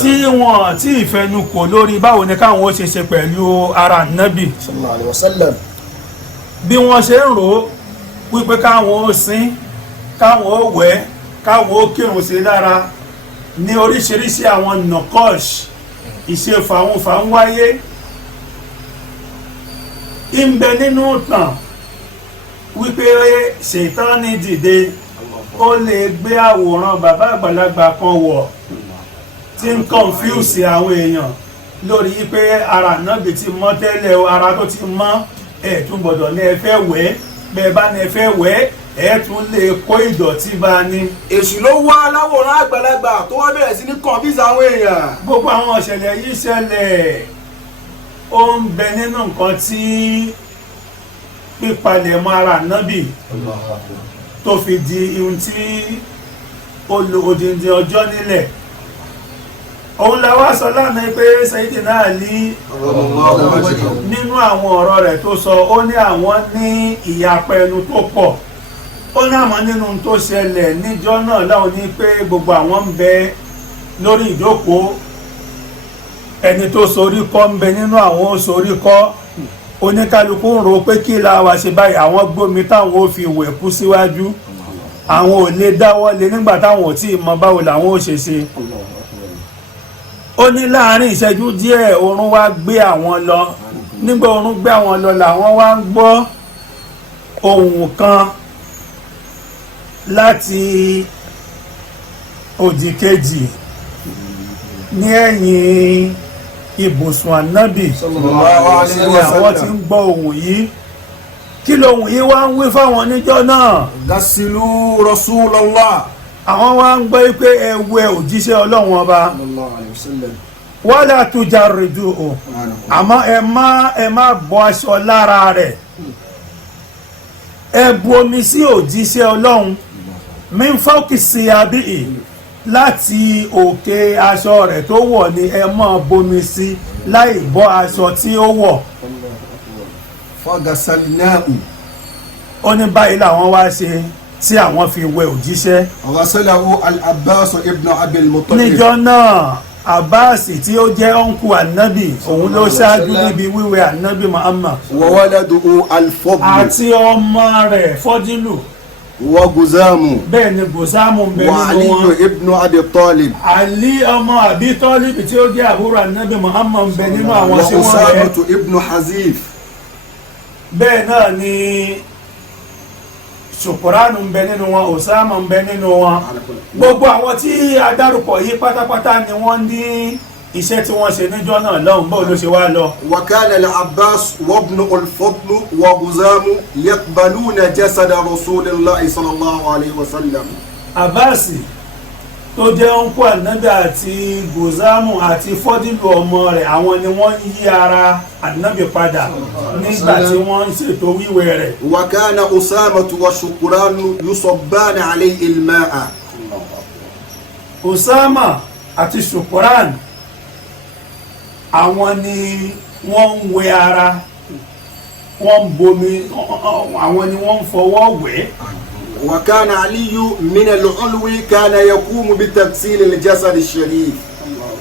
tí wọ́n tí ìfẹnukò lórí báwo ni káwọn ó ṣe ṣe pẹ̀lú ara ànábì sallallahu alaihi wasallam. bí wọ́n ṣe ń rò ó wípé káwọn ó sin káwọn ó wẹ̀ káwọn ó kírun sí lára ní oríṣiríṣi àwọn nọkọ́ṣ ìṣe fàún wáyé ń bẹ nínú tàn wípé ṣètánì dìde ó lè gbé àwòrán bàbá àgbàlagbà kan wọ̀ tí ń kọ̀nfíùsì àwọn èèyàn lórí wípé ara náàbì ti mọ́ tẹ́lẹ̀ ara tó ti mọ́ ẹ̀ tún gbọ́dọ̀ ní ẹ fẹ́ wẹ̀ bẹ́ẹ̀ bá ní ẹ fẹ́ wẹ̀ ẹ tún lè kó ìdọ̀tí bá ní. èṣù ló wá láwòrán àgbàlagbà tó wá bẹ̀rẹ̀ sí ní kọ̀ǹfíìsì àwọn èèyàn. gbogbo àwọn ìṣẹ̀lẹ̀ yìí ṣẹlẹ̀ ó ń bẹ nínú nǹkan tí pípalẹ̀ mọ́ ara nábì tó fi di ihun tí ó lo odindi ọjọ́ nílẹ̀ òun la wá sọ lánàá pé Sayyidina Ali nínú àwọn ọ̀rọ̀ rẹ̀ tó sọ ó ní àwọn ní ìyapẹnu tó pọ̀ ó ní àwọn nínú tó ṣẹlẹ̀ níjọ́ náà láwọn ní pé gbogbo àwọn ń bẹ lórí ìjókòó ẹni tó sorí kọ́ ń bẹ nínú àwọn sorí kọ́ oníkálukú ń ro pé kí la wá ṣe báyìí àwọn gbómi táwọn ò fi wẹ̀ kú síwájú àwọn ò lè dáwọ́ lé nígbà táwọn ò tí ì mọ báwo làwọn ò ṣe ṣe ó ní láàrin ìṣẹ́jú díẹ̀ oorun wá gbé àwọn lọ nígbà oorun gbé àwọn lọ làwọn wá ń gbọ́ ohùn kan láti òdì kejì ní ẹ̀yìn ibùsùn ànábì àwọn tí ń gbọ́ ohùn yìí kí lohùn yìí wá ń wí fáwọn níjọ́ náà gasilu Rasulullah àwọn wá ń gbọ́ pé ẹ wẹ òjíṣẹ́ ọlọ́run ọba wala tujarriduhu àmọ́ ẹ má bọ́ aṣọ lára rẹ̀ ẹ bu omi sí òjíṣẹ́ ọlọ́run min fawqi siyabihi láti òkè aṣọ rẹ̀ tó wọ̀ ni ẹ má bomi sí láì bọ́ aṣọ tí ó wọ̀ fagasalnahu ó ní báyìí làwọn wá ṣe tí àwọn fi wẹ òjíṣẹ́ ghasalahu al-Abbas ibn Abi al-Muttalib níjọ́ náà Abbas tí ó jẹ́ ọ̀nkù ànábì òun ló ṣáájú níbi wíwẹ̀ ànábì Muhammad wa waladuhu al-Fadl àti ọmọ rẹ̀ Fọ́dílù wa Guzamu bẹ́ẹ̀ ni Guzamu ń bẹ wa nínú Ali wọn ibn Abi Talib Ali ọmọ Abi Talib tí ó jẹ́ àbúrò ànábì Muhammad ń bẹ nínú àwọn wa tí wọ́n rẹ̀ Usamatu ibn Hazif bẹ́ẹ̀ náà ni Ṣùkúránù ń bẹ nínú wọn Usama ń bẹ nínú wọn gbogbo àwọn tí a dárúkọ yìí pátápátá ni wọ́n ní iṣẹ́ tí wọ́n ṣe níjọ́ náà lọ́hùn bó ló ṣe wá lọ. wa kana al-Abbas wa ibn al-Fadl wa Guzamu yaqbaluna jasada Rasulillahi sallallahu alayhi wa sallam Abbas tó jẹ́ ọ̀nkú ànábì àti Guzamu àti Fọ́dílù ọmọ rẹ̀ àwọn ni wọ́n yí ara ànábì padà nígbà tí wọ́n ń ṣètò wíwẹ̀ rẹ̀. wa kana Usamatu wa Shukranu yusabbana alayhi al-ma'a Usama àti Shukran àwọn ni wọ́n ń wẹ ara wọ́n ń bomi àwọn ni wọ́n ń fọwọ́ wẹ̀. وكان علي من العلو كان يقوم بتغسيل الجسد الشريف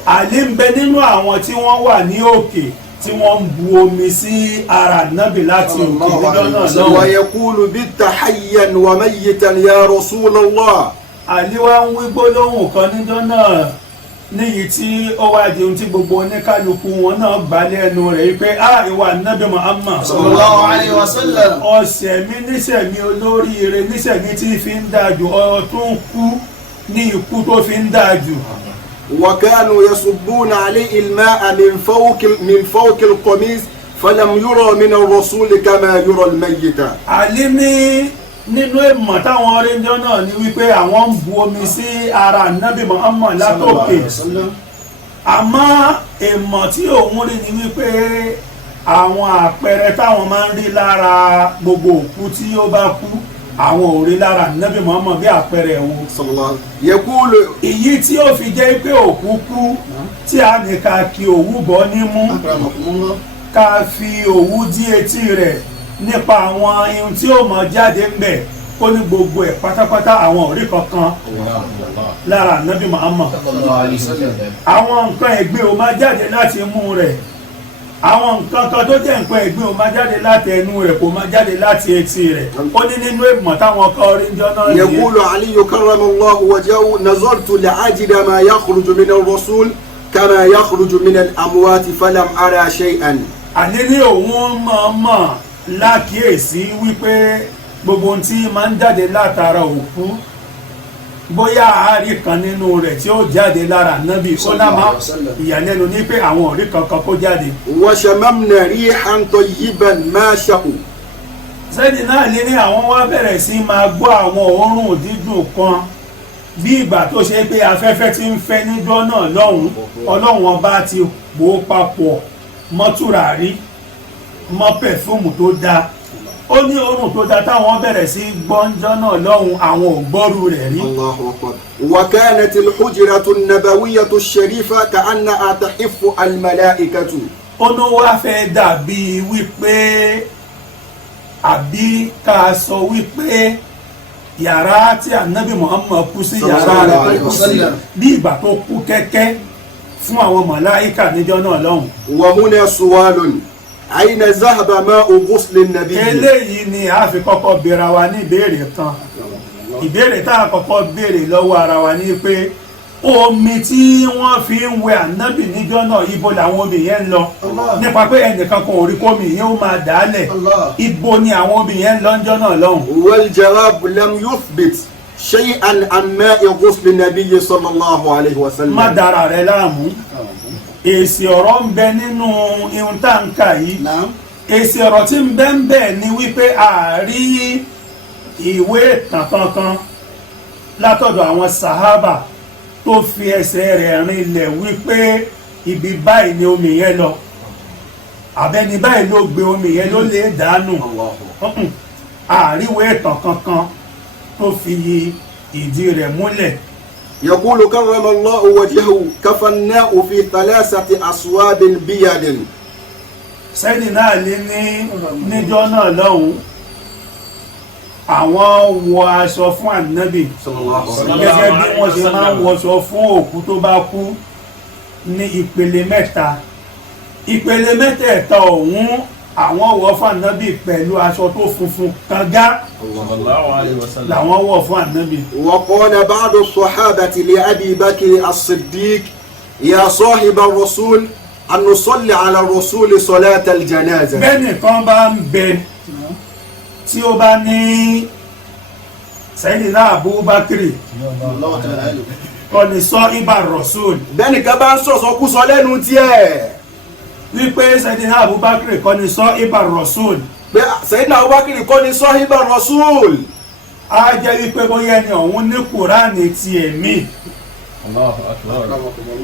Ali ń bẹ nínú àwọn tí wọ́n wà ní òkè tí wọ́n ń bu omi sí ara nábì láti òkè níjọ́ náà lọ́wọ́. ويقول بت حيا وميتا يا رسول الله Ali wá ń wí gbólóhùn kan níjọ́ náà níyì tí ó wá di ohun tí gbogbo oníkálukú wọn náà gbà lẹ́nu rẹ̀ wípé ìwà nábì Muhammad sallallahu alayhi wa sallam ọ̀sẹ̀mí níṣẹ̀mí olóríire níṣẹ̀mí tí fi ń dájú ọ̀tún kú ní ikú tó fi ń dájú. وكانوا يصبون عليه الماء من فوق القميص فلم يرى من الرسول كما يرى الميت. Ali ní nínú ìmọ̀ táwọn ọ̀rẹ́jọ́ náà ni wípé àwọn ń bu omi sí ara nábì Muhammad látòkè àmọ́ ìmọ̀ tí òun rí ni wípé àwọn àpẹẹrẹ táwọn máa ń rí lára gbogbo òkú tí ó bá kú àwọn ò rí lára nábì Muhammad bí àpẹẹrẹ wo. يقول èyí tí ó fi jẹ́ pé òkú kú tí a ní ká kí òwú bọ́ nímú ká fi òwú dí etí rẹ̀ nípa àwọn ihun tí ó mọ jáde ń bẹ̀ kó ní gbogbo ẹ̀ pátápátá àwọn òrí kankan lára nábì Muhammad. àwọn nǹkan ẹ̀gbin ò máa jáde láti imú rẹ̀ àwọn nǹkan kan tó jẹ́ nǹkan ẹ̀gbin ò máa jáde láti ẹnu rẹ̀ kò máa jáde láti etí rẹ̀ ó ní nínú ìmọ̀ táwọn kan rí jọ náà nìyẹn. يقول علي كرم الله وجهه نظرت لأجد ما يخرج من الرسول كما يخرج من الأموات فلم أرى شيئا. àní ní òun mọ̀ọ́mọ̀ lákìyèsí wípé gbogbo ohun tí máa ń jáde látara òkú bóyá àárí kan nínú rẹ̀ tí ó jáde lára nábì ó náà máa ìyàlẹ́nu ní pé àwọn òrí kankan kó jáde. وشممنا ريحا طيبا ما شاءوا. sẹ́ni náà lé ní àwọn wá bẹ̀rẹ̀ sí máa gbọ́ àwọn òórùn dídùn kan bí ìgbà tó ṣe pé afẹ́fẹ́ tí ń fẹ́ níjọ́ náà lọ́hùn ọlọ́run ọba ti pò ó papọ̀ mọ́ tùràrí mọ́ pẹ̀fúmù tó dáa ó ní ohun tó da táwọn bẹ̀rẹ̀ sí gbọ́njọ́ náà lọ́hùn àwọn ò gbọ́rú rẹ̀ rí. Allahu akbar. Wa kanat al-hujratu an-nabawiyyatu ash-sharifa ka'annaha tahiffu al-mala'ikatu. ó ní wá fẹ́ dàbí wípé àbí ká sọ wípé yàrá tí ànábì Muhammad kú sí yàrá rẹ̀ tó kú sí bí ìgbà tó kú kẹ́kẹ́ fún àwọn màláíkà níjọ́ náà lọ́hùn. Wa huna su'alun ayna zahaba ma'u ghusli an-nabi. eléyìí ni a fi kọ́kọ́ béèrè wa ní ìbéèrè kan ìbéèrè tá a kọ́kọ́ béèrè lọ́wọ́ ara wa ní pé omi tí wọ́n fi ń wẹ ànábì níjọ́ náà ibo làwọn omi yẹn ń lọ nípa pé ẹnìkan kan ò rí kómi yẹn ó máa dàálẹ̀ ibo ni àwọn omi yẹn ń lọ níjọ́ náà lọ́hùn. wal jawab lam yuthbit shay'an an ma'i ghusli an-nabi sallallahu alayhi wa sallam. má dara rẹ láàmú èsì ọ̀rọ̀ ń bẹ nínú ihun tá ń kà yìí èsì ọ̀rọ̀ tí ń bẹ ń bẹ ni wípé àárí ìwé ìtàn kankan látọ̀dọ̀ àwọn sàhábà tó fi ẹsẹ̀ rẹ̀ rinlẹ̀ wípé ibi báyìí ni omi yẹn lọ àbẹ́ni báyìí ló gbé omi yẹn ló lè dànù àríwé ìtàn kankan tó fi ìdí rẹ̀ múlẹ̀. يقول كرم الله وجهه كفناه في 3 أصواب بيض. sẹ́ni náà lé níjọ́ náà lọ́hùn àwọn wọ aṣọ fún ànábì gẹ́gẹ́ bí wọ́n ṣe máa ń wọṣọ fún òkú tó bá kú ní ìpele mẹ́ta ìpele mẹ́tẹ̀ẹ̀ta ọ̀hún àwọn wọ̀ fún ànábì pẹ̀lú aṣọ tó funfun kanga làwọn wọ̀ fún ànábì. وقال بعض الصحابة لأبي بكر الصديق يا صاحب الرسول أن نصلي على الرسول صلاة الجنازة. bẹ́ẹ̀ni kan bá ń bẹ tí ó bá ní Sayyidina Abubakar kọ́ ni sọ ibà Rasul. bẹ́ẹ̀ni kan bá ń sọ̀sọ́kúsọ lẹ́nu tiẹ̀. wípé Sayyidina Abubakar kọ́ ni sọ ibà Rasul. pé Sayyidina Abubakar kọ́ ni sọ ibà Rasul. a jẹ́ wípé bóyá ẹni ọ̀hún ní Kùránì ti ẹ̀mí.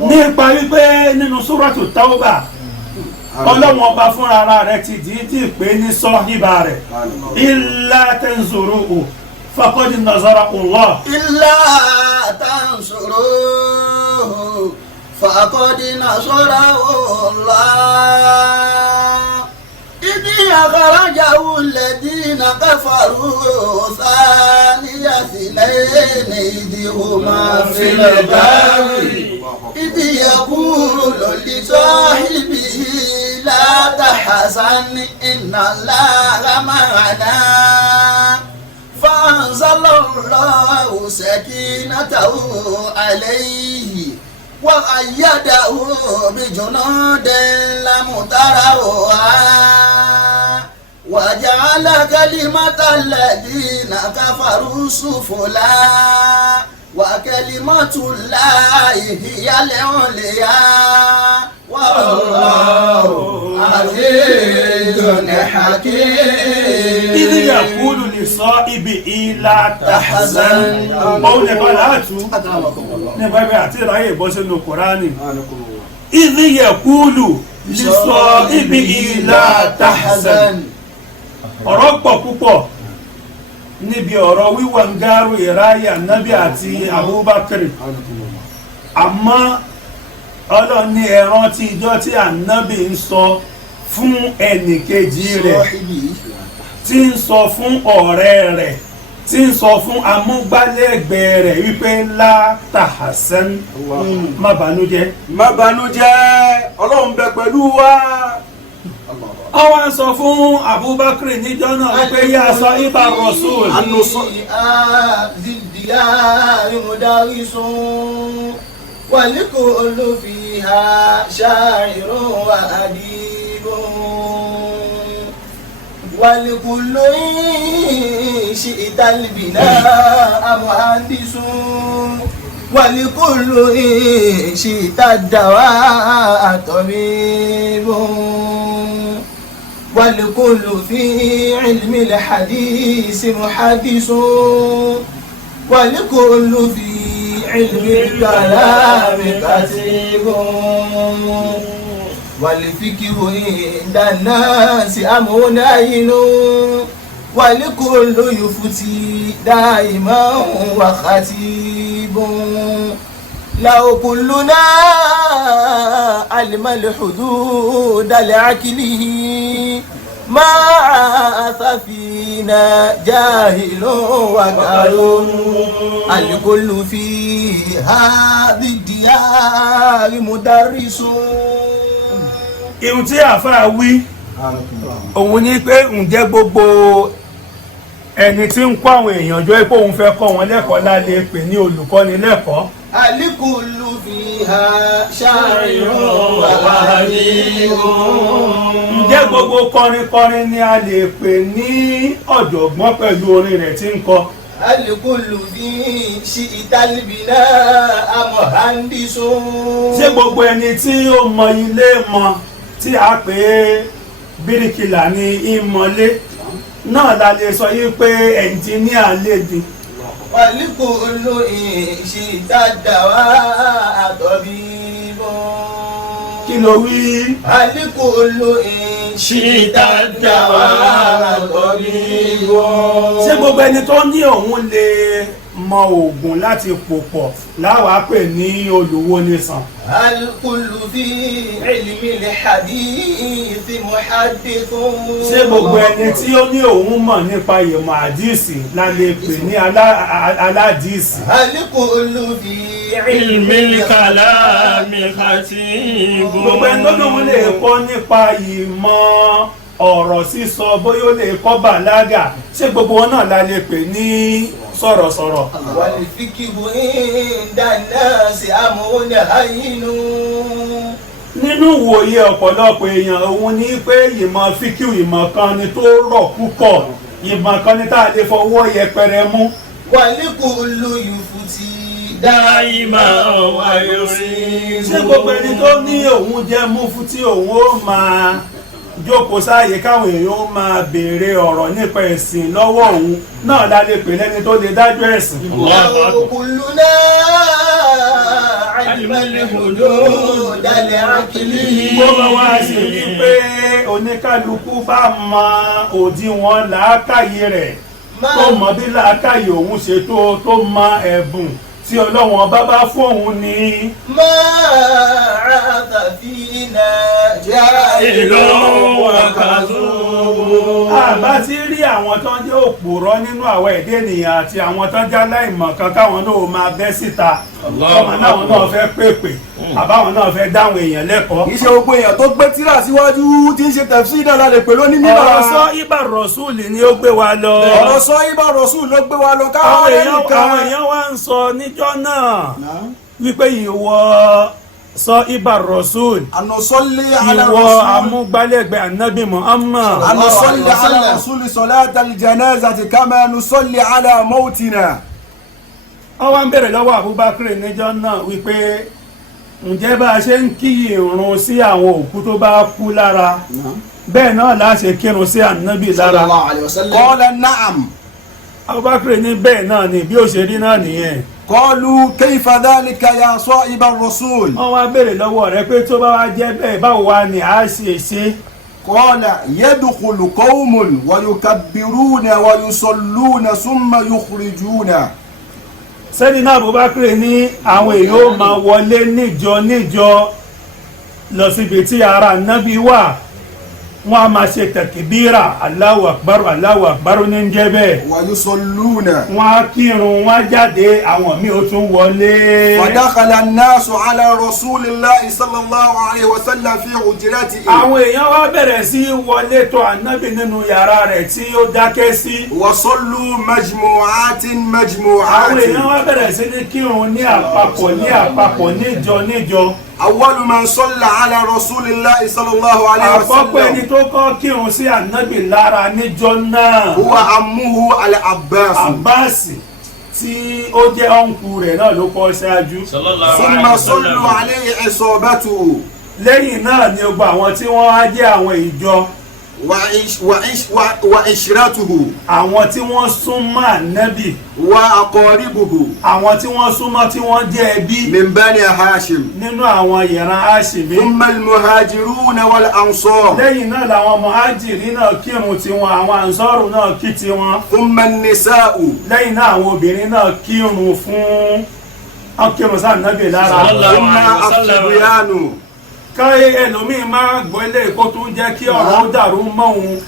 nípa wípé nínú Suratu Tawbah ọlọ́wọ́n ọba fúnra ara rẹ̀ ti dìídì pé ní sọ́híbà rẹ̀ illa tansuruhu faqad nazarahu Allah. illa tansuruhu faqad nazarahu Allah. idh akhrajahu alladhina kafaru thaniya ithnayni idh huma fil ghari idh yaqulu li sahibihi لا تحزن إن الله معنا فأنزل الله سكينته عليه وأيده بجنود لم تروها وجعل كلمة الذين كفروا سفلا وكلمة الله هي العليا والله عزيز حكيم. إذ يقول لصاحبه لا تحزن أو نقلات نبغى àti bọ́ sínú Kùránì. إذ يقول لصاحبه لا تحزن ọ̀rọ̀ pọ̀ púpọ̀ níbi ọ̀rọ̀ wíwọ̀ ń gárò ìráyà nábì àti Abubakar àmọ́ ọlọ́ni ẹ̀rán tí ìjọ tí ànábì ń sọ fún ẹnìkejì rẹ̀ tí ń sọ fún ọ̀rẹ́ rẹ̀ tí ń sọ fún amúgbálẹ́gbẹ̀ẹ́ rẹ̀ wípé la tahzan má banújẹ́. má banújẹ́ Ọlọ́run bẹ pẹ̀lú wa. Àwọn ń sọ fún Abubakar níjọ́ náà wípé yá sọ ibà Rasul. والكل فيها شاعر وأديب والكل إن شئت البناء مهندس والكل إن شئت الدواء طبيب والكل في علم الحديث محدث والكل في علم الكلام كتيب والفكر عند الناس أمنين ولكل يفتي دائما وخطيب لو كلنا علم الحدود لعقله ما عاث فينا جاهل وكرم الكل في هذه الديار مدرس. ihun tí àáfàá wí òun ni pé ǹjẹ́ gbogbo ẹni tí ń kọ́ àwọn èèyàn jọ pé òun fẹ́ kọ́ wọn lẹ́kọ̀ọ́ lálẹ́ pè ní olùkọ́ni lẹ́kọ̀ọ́. الكل فيها شاعر وحبيب. ǹjẹ́ gbogbo kọrinkọrin ni a lè pè ní ọ̀jọ̀gbọ́n pẹ̀lú orin rẹ̀ tí ń kọ. الكل في شئت البناء مهندس. ṣé gbogbo ẹni tí ó mọ ilé mọ tí a pè é bíríkìlà ní ìmọ̀lé náà la lè sọ yí pé ẹnjìníà lè di. والكل إن شئت الدواء طبيب. kí ló wí. الكل إن شئت الدواء طبيب. ṣé gbogbo ẹni tó ní òun lè mọ oògùn láti pò pọ̀ láwàá pè ní olùwònísàn. الكل في علم الحديث محدث. ṣé gbogbo ẹni tí ó ní òun mọ̀ nípa ìmọ̀ àdìsí la lè pè ní aládìsí. الكل في علم الكلام خطيب. gbogbo ẹni tó lóun lè kọ́ nípa ìmọ̀ ọ̀rọ̀ sísọ bóyá ó lè kọ́ bàlágà ṣé gbogbo wọn náà la lè pè ní sọ̀rọ̀sọ̀rọ̀. والفقه عند الناس أمر هين. nínú ìwòye ọ̀pọ̀lọpọ̀ èèyàn òun ní pé ìmọ̀ fíkíù ìmọ̀ kan ni tó rọ̀ púpọ̀ ìmọ̀ kan ni tá a lè fọwọ́ yẹpẹrẹ mú. والكل يفتي دائما ويريد. ṣé gbogbo ẹni tó ní òun jẹ́ múfú tí òun ó máa jókòó sáàyè káwọn èèyàn ó máa béèrè ọ̀rọ̀ nípa ẹ̀sìn lọ́wọ́ òun náà la lè pè lẹ́ni tó lè dájọ́ ẹ̀sìn. لو كلنا علم الحدود لعقله. bó bá wá sí i pé oníkálukú bá mọ òdiwọ̀n làákàyè rẹ̀ tó mọ bí làákàyè òun ṣe tó mọ ẹ̀bùn tí ọlọ́wọ́n bá fún òun ní. ما عاث فينا جاهل وكذوب. àbá ti rí àwọn tó ń jẹ́ òpùrọ́ nínú àwọn ẹ̀dẹ́ ènìyàn àti àwọn tó ń jẹ́ aláìmọ̀ kan káwọn náà máa bẹ́ síta ọmọ náà náà fẹ́ pèpè àbáwọn náà fẹ́ dáhùn èèyàn lẹ́kọ̀ọ́. kì í ṣe gbogbo èèyàn tó gbé tírà síwájú tí ń ṣe tafsir náà lálẹ́ pẹ̀lú ní mímọ́. ọ̀rọ̀ sọ ibà rọ̀ṣúlì ni ó gbé wa lọ. ọ̀rọ̀ sọ ibà rọ̀ṣúlì ló gbé wa lọ káwọn àwọn ẹnìkan. èèyàn wá ń sọ níjọ́ náà wípé ìwọ sọ ibà rọ̀ṣúlì ànàsọ́lé ala ìwọ rasul. amúgbálẹ́gbẹ̀ẹ́ ànábì Muhammad. ànàsọ́lé ala rasuli salata aljanazati kama nusalli ala mautina. wọ́n wá ń bèrè lọ́wọ́ Abubakar níjọ́ náà wípé ǹjẹ́ bá a ṣe ń kí ìrun sí àwọn òkú tó bá kú lára bẹ́ẹ̀ náà la ṣe kírun sí ànábì lára. sallallahu alayhi wa sallam. qala na'am. Abubakar ní bẹ́ẹ̀ náà ni bí ó ṣe rí náà nìyẹn. qalu kayfa dhalika ya sahiba rasul. wọ́n wá bèrè lọ́wọ́ rẹ̀ pé tó bá wá jẹ́ bẹ́ẹ̀ báwo wá ni a ṣe ṣe. qala yadkhulu qawmun wa yukabbiruna wa yusalluna thumma yukhrijuna. sẹ́ni náà Abubakar ní àwọn èèyàn ó máa wọlé níjọ lọ síbi tí ara nábì wà wọ́n á máa ṣe tẹ̀kìbíra Allahu Akbar Allahu Akbar ní jẹ́ bẹ́ẹ̀. wa yusalluna. wọ́n á kírun wọ́n á jáde àwọn míì ó tún wọlé. fadakhala an-nasu ala rasulillahi sallallahu alayhi wa sallam fi hujratihi. àwọn èèyàn wá bẹ̀rẹ̀ sí wọlé tọ̀ ànábì nínú yàrá rẹ̀ tí ó dákẹ́ sí. wa sallu majmu'atin àwọn majmu'atin. èèyàn wá bẹ̀rẹ̀ sí ní kírun ní àpapọ̀ níjọ. awwalu man salla ala rasulillahi sallallahu alayhi wa àkọ́kọ́ ẹni sallam. tó kọ́ kírun sí ànábì lára níjọ náà. huwa ammuhu al-abbas. Àbáàsì tí ó jẹ́ ọ̀nkù rẹ̀ náà ló kọ́ ṣáájú. thumma sallu alayhi isabatuhu. lẹ́yìn náà ni gbogbo àwọn tí wọ́n á jẹ́ àwọn ìjọ وعشرته àwọn tí wọ́n súnmọ́ ànábì وأقاربه àwọn tí wọ́n súnmọ́ tí wọ́n jẹ́ ẹbí من بني هاشم nínú àwọn ìran Háṣímì. ثم المهاجرون والأنصار lẹ́yìn náà làwọn mọ̀hájìrì náà kírun tiwọn àwọn ànsọ́rù náà kí tiwọn. ثم النساء lẹ́yìn náà àwọn obìnrin náà kírun fún ọkírun sáà nábì lára. ثم الصبيان káyé ẹlòmíín máa gbọ́ ilé ẹ̀kọ́ tó ń jẹ́ kí ọ̀rọ̀ ó dàrú mọ́ òun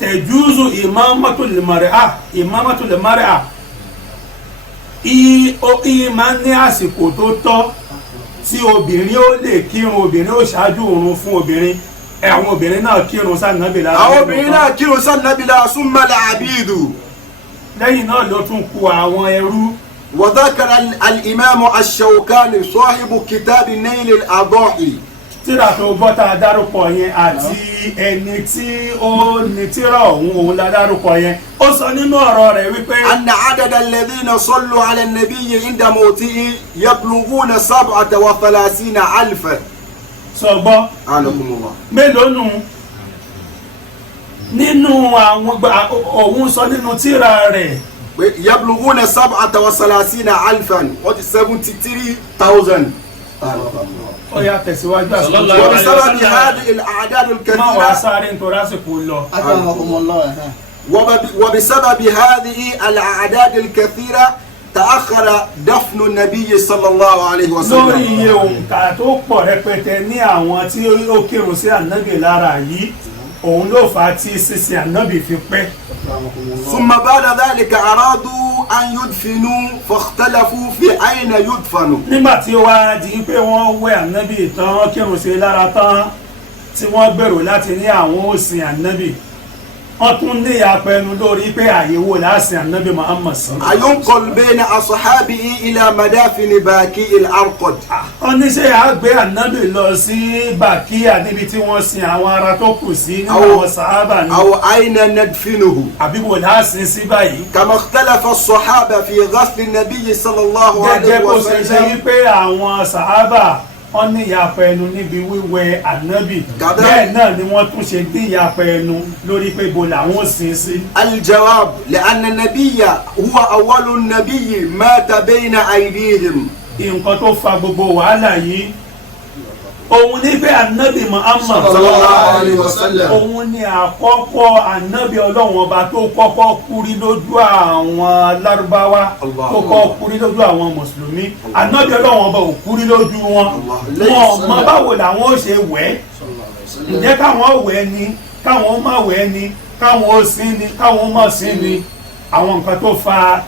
tẹ̀júzù imamatul mar'a ìyí máa ń ní àsìkò tó tọ́ tí obìnrin ó lè kírun obìnrin ó ṣáájú òrun fún obìnrin àwọn obìnrin náà kírun sáà nábì lára. àwọn obìnrin náà kírun sáà nábì lára ثم العبيد. lẹ́yìn náà ló tún kù àwọn ẹrú. وذكر الإمام الشوكاني صاحب كتاب نيل الأضاحي tíra tó bọ́ta dárúkọ yẹn àti ẹni tí ó ní tíra òun la dárúkọ yẹn ó sọ nínú ọ̀rọ̀ rẹ̀ wípé. أن عدد الذين صلوا على النبي عند موته يبلغون 37,000 sọgbọ́ عنكم الله. mélòó nù nínú àwọn òun sọ nínú tíra rẹ̀. يبلغون 37,000 what is 73,000. ó yá tẹ̀síwájú وبسبب هذه الأعداد má wàá الكثيرة sáré nítorí àsìkò lọ. وبسبب هذه الأعداد الكثيرة تأخر دفن النبي صلى الله عليه lórí وسلم. iye òǹkà tó pọ̀ rẹpẹtẹ ní àwọn tí ó kírun sí ànábì lára yìí òun ló fà á tí sísìn ànábì fi pẹ́. ثم بعد ذلك أرادوا أن يدفنوا فاختلفوا في أين يدفنوا. nígbà tí ó wá di pé wọ́n wẹ̀ ànábì tán wọ́n kírun sí lára tán tí wọ́n gbèrò láti ní àwọn ó sin ànábì wọ́n tún ní ìyapẹnu lórí pé àyèwò láàsìn ànábì Muhammad sí. أينقل بين أصحابه إلى مدافن باكي الأرقد. wọ́n ní ṣé àgbé ànábì lọ sí Bàkíyà níbi tí wọ́n sin àwọn ará tó kù sí nínú àwọn sàhábà ní أو أين ندفنه. àbíwò láàsìn sí báyìí. كما اختلف الصحابة في غسل النبي صلى الله عليه gẹ́gẹ́ bó ṣe ṣe وسلم. wípé àwọn sàhábà wọ́n ní ìyapẹnu níbi wíwẹ̀ ànábì Gàdá. bẹ́ẹ̀ náà ni wọ́n tún ṣe ní ìyapẹnu lórí pé ibo làwọn ò sin sí. الجواب لأن النبي هو أول النبي مات بين أيديهم. nǹkan tó fa gbogbo wàhálà yìí òun ní pé ànábì Muhammad sallallahu alayhi wa sallam. òun ni àkọ́kọ́ ànábì ọlọ́run ọba tó kọ́kọ́ kúrí lójú àwọn lárúbáwá tó kọ́ kúrí lójú àwọn mùsùlùmí ànábì ọlọ́run ọba ò kúrí lójú wọn wọn mọ báwo làwọn ó ṣe wẹ̀ ǹjẹ́ káwọn wẹ̀ ni káwọn má wẹ̀ ni káwọn ó sin ni káwọn má sin ni àwọn nǹkan tó fa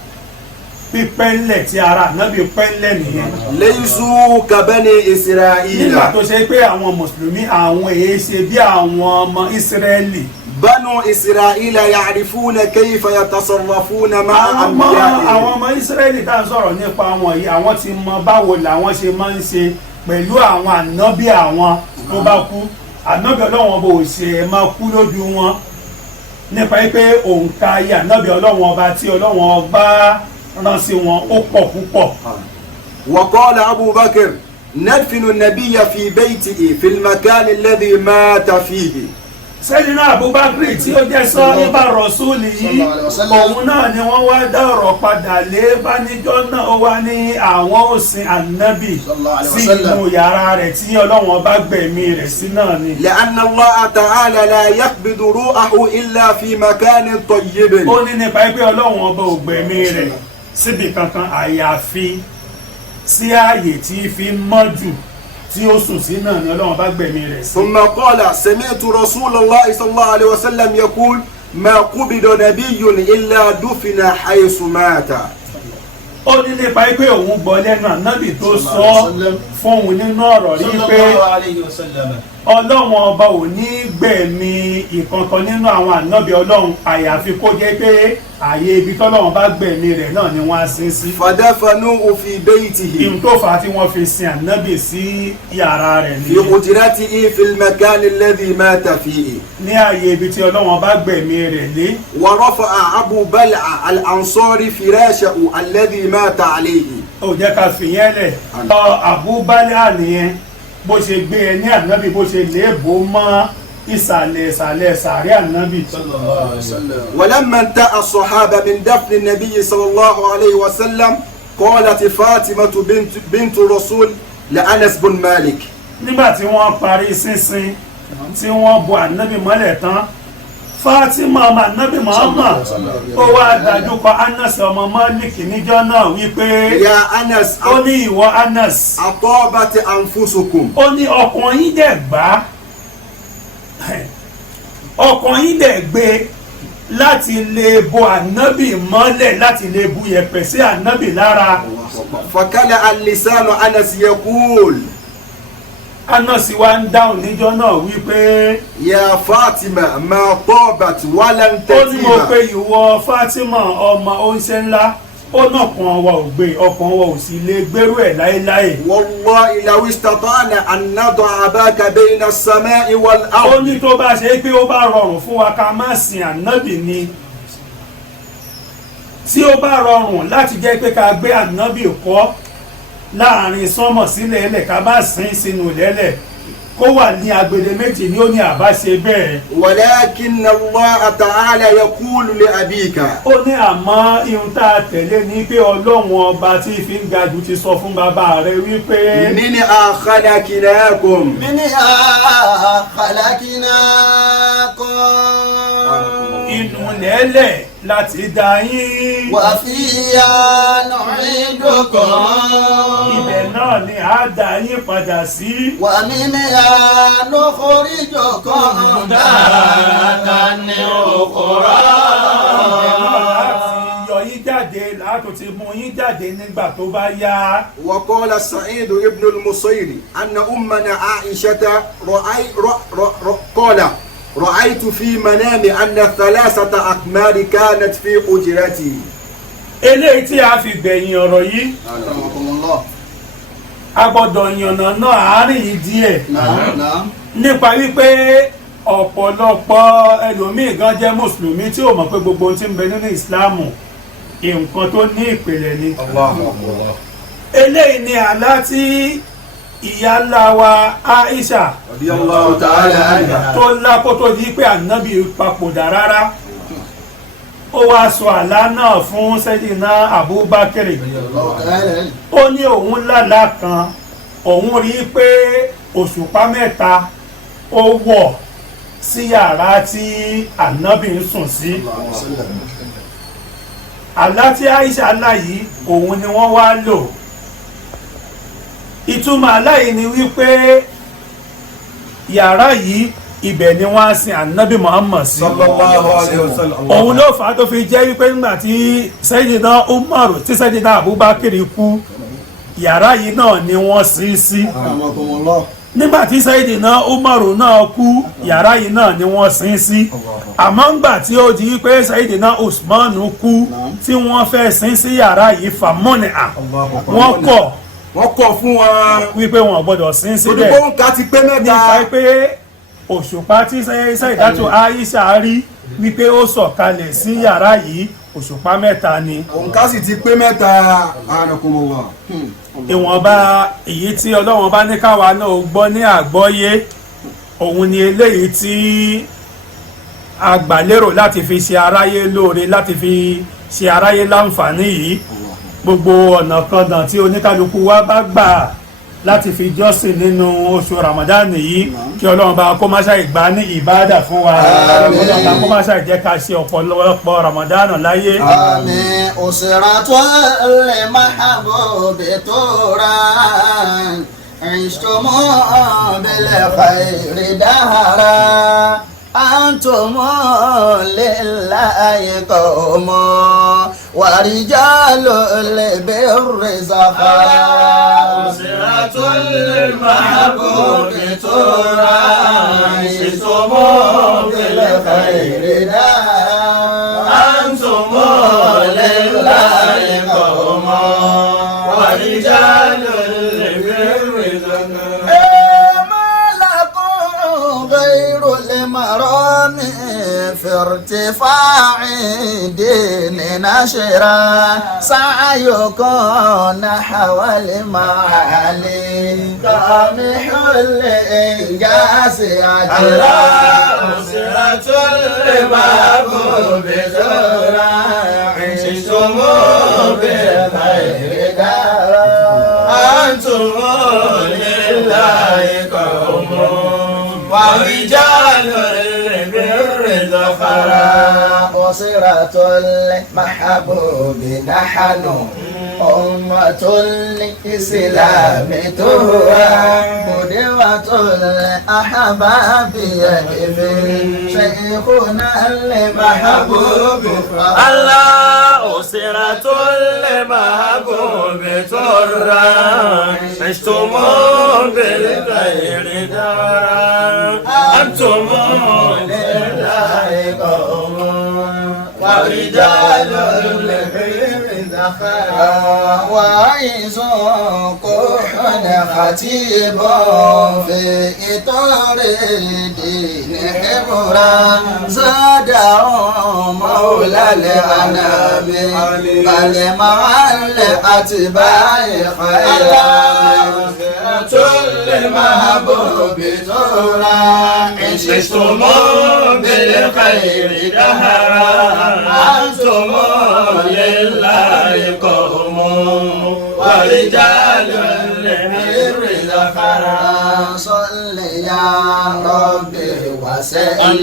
pípẹ́ńlẹ̀ tí ara ànábì pẹ́ńlẹ̀ nìyẹn. ليسوا كبني إسرائيل. nígbà tó ṣe pé àwọn mùsùlùmí àwọn èyí ṣe bí àwọn ọmọ ìsírẹ́lì. بنو إسرائيل يعرفون كيف يتصرفون مع àwọn أنبيائهم. ọmọ ìsírẹ́lì tá à ń sọ̀rọ̀ nípa wọn yìí àwọn ti mọ báwo làwọn ṣe máa ń ṣe pẹ̀lú àwọn ànábì àwọn tó bá kú ànábì ọlọ́wọ́n bò ṣe máa kú lójú wọn nípa pé òǹkà ayé ànábì ọlọ́wọ́n ọba tí ọlọ́wọ́n ọba rán sí wọn ó pọ̀ púpọ̀. وقال أبو بكر ندفن النبي في بيته في المكان الذي مات فيه. sẹ́yìnà Abubakar tí ó jẹ́ sọ nípa rọ̀súlì yìí òun náà ni wọ́n wá dá ọ̀rọ̀ padà lé bánijọ́ náà ó wá ní àwọn òsìn ànábì sí inú yàrá rẹ̀ tí Ọlọ́run bá gbẹ̀mí rẹ̀ sí náà ni. لأن الله تعالى لا يقبض روحه إلا في مكان طيب. ó ní nípa pé Ọlọ́run ọba ò gbẹ̀mí rẹ̀ síbi kankan àyàfi sí ààyè tí fi mọ́ jù tí ó sùn sí náà ni Ọlọ́run bá gbẹ̀mí rẹ̀ sí. ثم قال سمعت رسول الله صلى الله عليه وسلم يقول ما قبض نبي إلا دفن حيث مات. ó ní nípa pé òun gbọ́ lẹ́nu ànábì tó sọ fóun nínú ọ̀rọ̀ rí pé Ọlọ́run ọba ò ní gbẹ̀mí ìkankan nínú àwọn ànábì Ọlọ́run àyàfi kó jẹ́ pé ààyè ibi tọ́lọ́run bá gbẹ̀mí rẹ̀ náà ni wọ́n á sin sí. فدفنوه في بيته ìhun tó fà á tí wọ́n fi sin ànábì sí yàrá rẹ̀ في nìyẹn حجرته في المكان الذي مات فيه. ní ààyè ibi tí Ọlọ́run bá gbẹ̀mí rẹ̀ lé. ورفع أبو بلع الأنصاري فراشه الذي مات عليه. ó jẹ́ ká fìyẹn lẹ̀ Abu Bal'a nìyẹn bó ṣe gbé ẹ ní ànábì bó ṣe léèbó mọ́ ìsàlẹ̀ sàárẹ̀ ànábì. ولما انتهى الصحابة من دفن النبي صلى الله عليه وسلم قالت فاطمة بنت الرسول لأنس بن مالك. nígbà tí wọ́n parí sínsìn tí wọ́n bo ànábì mọ́lẹ̀ tán Fatima ọmọ ànábì Muhammad ó wá dájú kọ Anas ọmọ Malik níjọ́ náà wípé ya Anas, ó ní ìwọ Anas, atabat anfusukum. ó ní ọkàn yín dẹ̀ gbà, ọkàn yín dẹ̀ gbé láti lè bo ànábì mọ́lẹ̀, láti lè bu yẹ̀pẹ̀ sí ànábì lára. fakala al-lisanu Anas yaqul. Anas wa ń dáhùn níjọ́ náà wípé ya Fatima ma tabat walan ó ní mo tatiba. pe ìwọ Fatima ọmọ oúnjẹ ńlá, ó náà kan wa ò gbé, ọkàn wa ò sì lè gbérú ẹ̀ láéláé. wallahi law istata'na an nad'a abaka bayna as-sama'i ó wal-ard. ní tó bá ṣe pé ó bá rọrùn fún wa ká má sin ànábì ni, tí ó bá rọrùn láti jẹ́ pé ká gbé ànábì kọ́ láàrin sánmọ̀ sílẹ̀ ẹlẹ̀ ká bá sin sínú lẹ́lẹ̀ kó wà ní agbede méjì ní ó ní àbá ṣe bẹ́ẹ̀. walakin Allah ta'ala yaqulu li abika. ó ní àmọ́ ihun tá a tẹ̀lé ní pé ọlọ́run ọba tí fi ń ga jù ti sọ fún bàbá rẹ̀ wípé minha khalaqnakum. منها خلقناكم inú lẹ́lẹ̀ láti dá yín, وفيها نعيدكم ibẹ̀ náà ni a dá yín padà sí. ومنها نخرجكم تارة أخرى. láti yọ yín jáde, láti ti mú yín jáde nígbà tó bá yá. وقال سعيد ابن المسيب أن أمنا عائشة قال رأيت في منامي أن 3 أقمار كانت في حجرتي. eléyìí tí a fi gbẹ̀yìn ọ̀rọ̀ yìí أكرمكم الله. a gbọ́dọ̀ yànnà náà àárín yìí díẹ̀ نعم. nípa wípé ọ̀pọ̀lọpọ̀ ẹlòmíì gan jẹ́ mùsùlùmí tí ò mọ̀ pé gbogbo ohun tí ń bẹ nínú ìsìláàmù nǹkan tó ní ìpìlẹ̀ ni. eléyìí ni àlá tí ìyá ńlá wa Aisha رضي الله تعالى عنها. tó ńlá kó tó di pé ànábì papòdà rárá, ó wá sọ àlá náà fún Sayyidina Abubakar. ó ní òun lálàá kan, òun rí i pé òṣùpá mẹ́ta ó wọ̀ sí yàrá tí ànábì ń sùn sí. àlá tí Aisha lá yìí òun ni wọ́n wá lò. ìtumọ̀ àlá yìí ni wípé yàrá yìí ibẹ̀ ni wọ́n á sin ànábì Muhammad sí. sallallahu alayhi wa sallam. òun ló fà á tó fi jẹ́ wípé nígbà tí Sayyidina Umar tí Sayyidina Abubakar kú, yàrá yìí náà ni wọ́n sin sí. أكرمكم الله. nígbà tí Sayyidina Umar náà kú, yàrá yìí náà ni wọ́n sin sí. àmọ́ ńgbà tí ó di pé Sayyidina Usman kú tí wọ́n fẹ́ sin sí yàrá yìí fàmọ́nì à, wọ́n kọ̀ fún wọn. wípé wọn gbọ́dọ̀ sin síbẹ̀ olùkọ́ nǹkan ti pé mẹ́ta. nípa pé òṣùpá tí Sayyidatu Aisha rí wípé ó sọ̀kalẹ̀ sí yàrá yìí òṣùpá mẹ́ta ni. nǹkan sì ti pé mẹ́ta. anakumullah. ìwọ̀nba èyí tí Ọlọ́run bá ní káwa náà gbọ́ ní àgbọ́yé òun ni eléyìí tí a gbà lérò láti fi ṣe aráyé lóore, láti fi ṣe aráyé láǹfààní yìí. gbogbo ọ̀nà kan tí oníkálukú wa bá gbà láti fi jọ́sìn nínú oṣù Ramadan yìí, kí Ọlọ́run bá kó má ṣàì gbà ní ìbádà fún wa, Ọlọ́run bá kó má ṣàì jẹ́ ká ṣe ọ̀pọ̀lọpọ̀ Ramadan láyé. آمين. أسرة المحبوب تورا عشتم بالخير دهرا أنتم لله قوم ورجال البر زخرا. أسرة المحبوب تورا عشتم بالخير دهرا أنتم لله قوم ورجال البر زخرا. ما لكم غير المرء قوم في ارتفاع دين نشرا سعيكم نحو المعالي قامح الإنجاز أجرا أسرة المحبوب زرا عشتم بالخير دارا أنتم لله قوم ورجال البر زخرا أسرة المحبوب نحن أمة الإسلام تهوى مدوة الأحباب يدفن شيخنا المحبوب الله أسرة المحبوب ترى عشتم بالخير دارا أنتم لله قوم ورجال البر وعيز قرحن خطيب في إطار الدين حبرا زادهم مولى الأنام بل مع الأتباع خيرا المحبوب زورا عشتم بالخير دهرا أنتم لله قوم ورجال البر زخرا صل يا ربي وسلم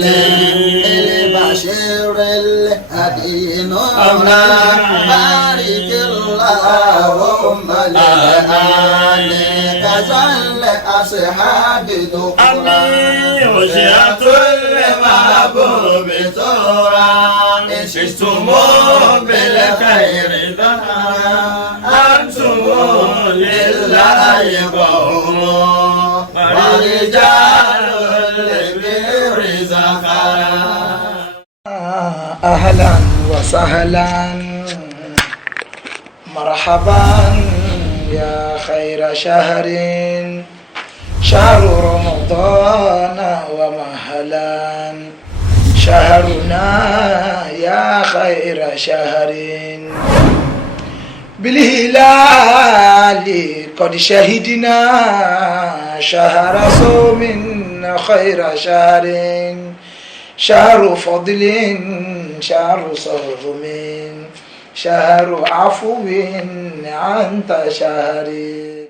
البشير الهدي نورا بارك اللهم للآل كزل أصحاب دخولا وشيعة المحبوب زورا عشتم بالخير دهرا أنتم لله قوم ورجال البر زخرا أهلا وسهلا مرحبا يا خير شهر شهر رمضان ومهلا شهرنا يا خير شهر بالهلال قد شهدنا شهر صوم خير شهر شهر فضل شهر صوم شهر عفو أنت شهري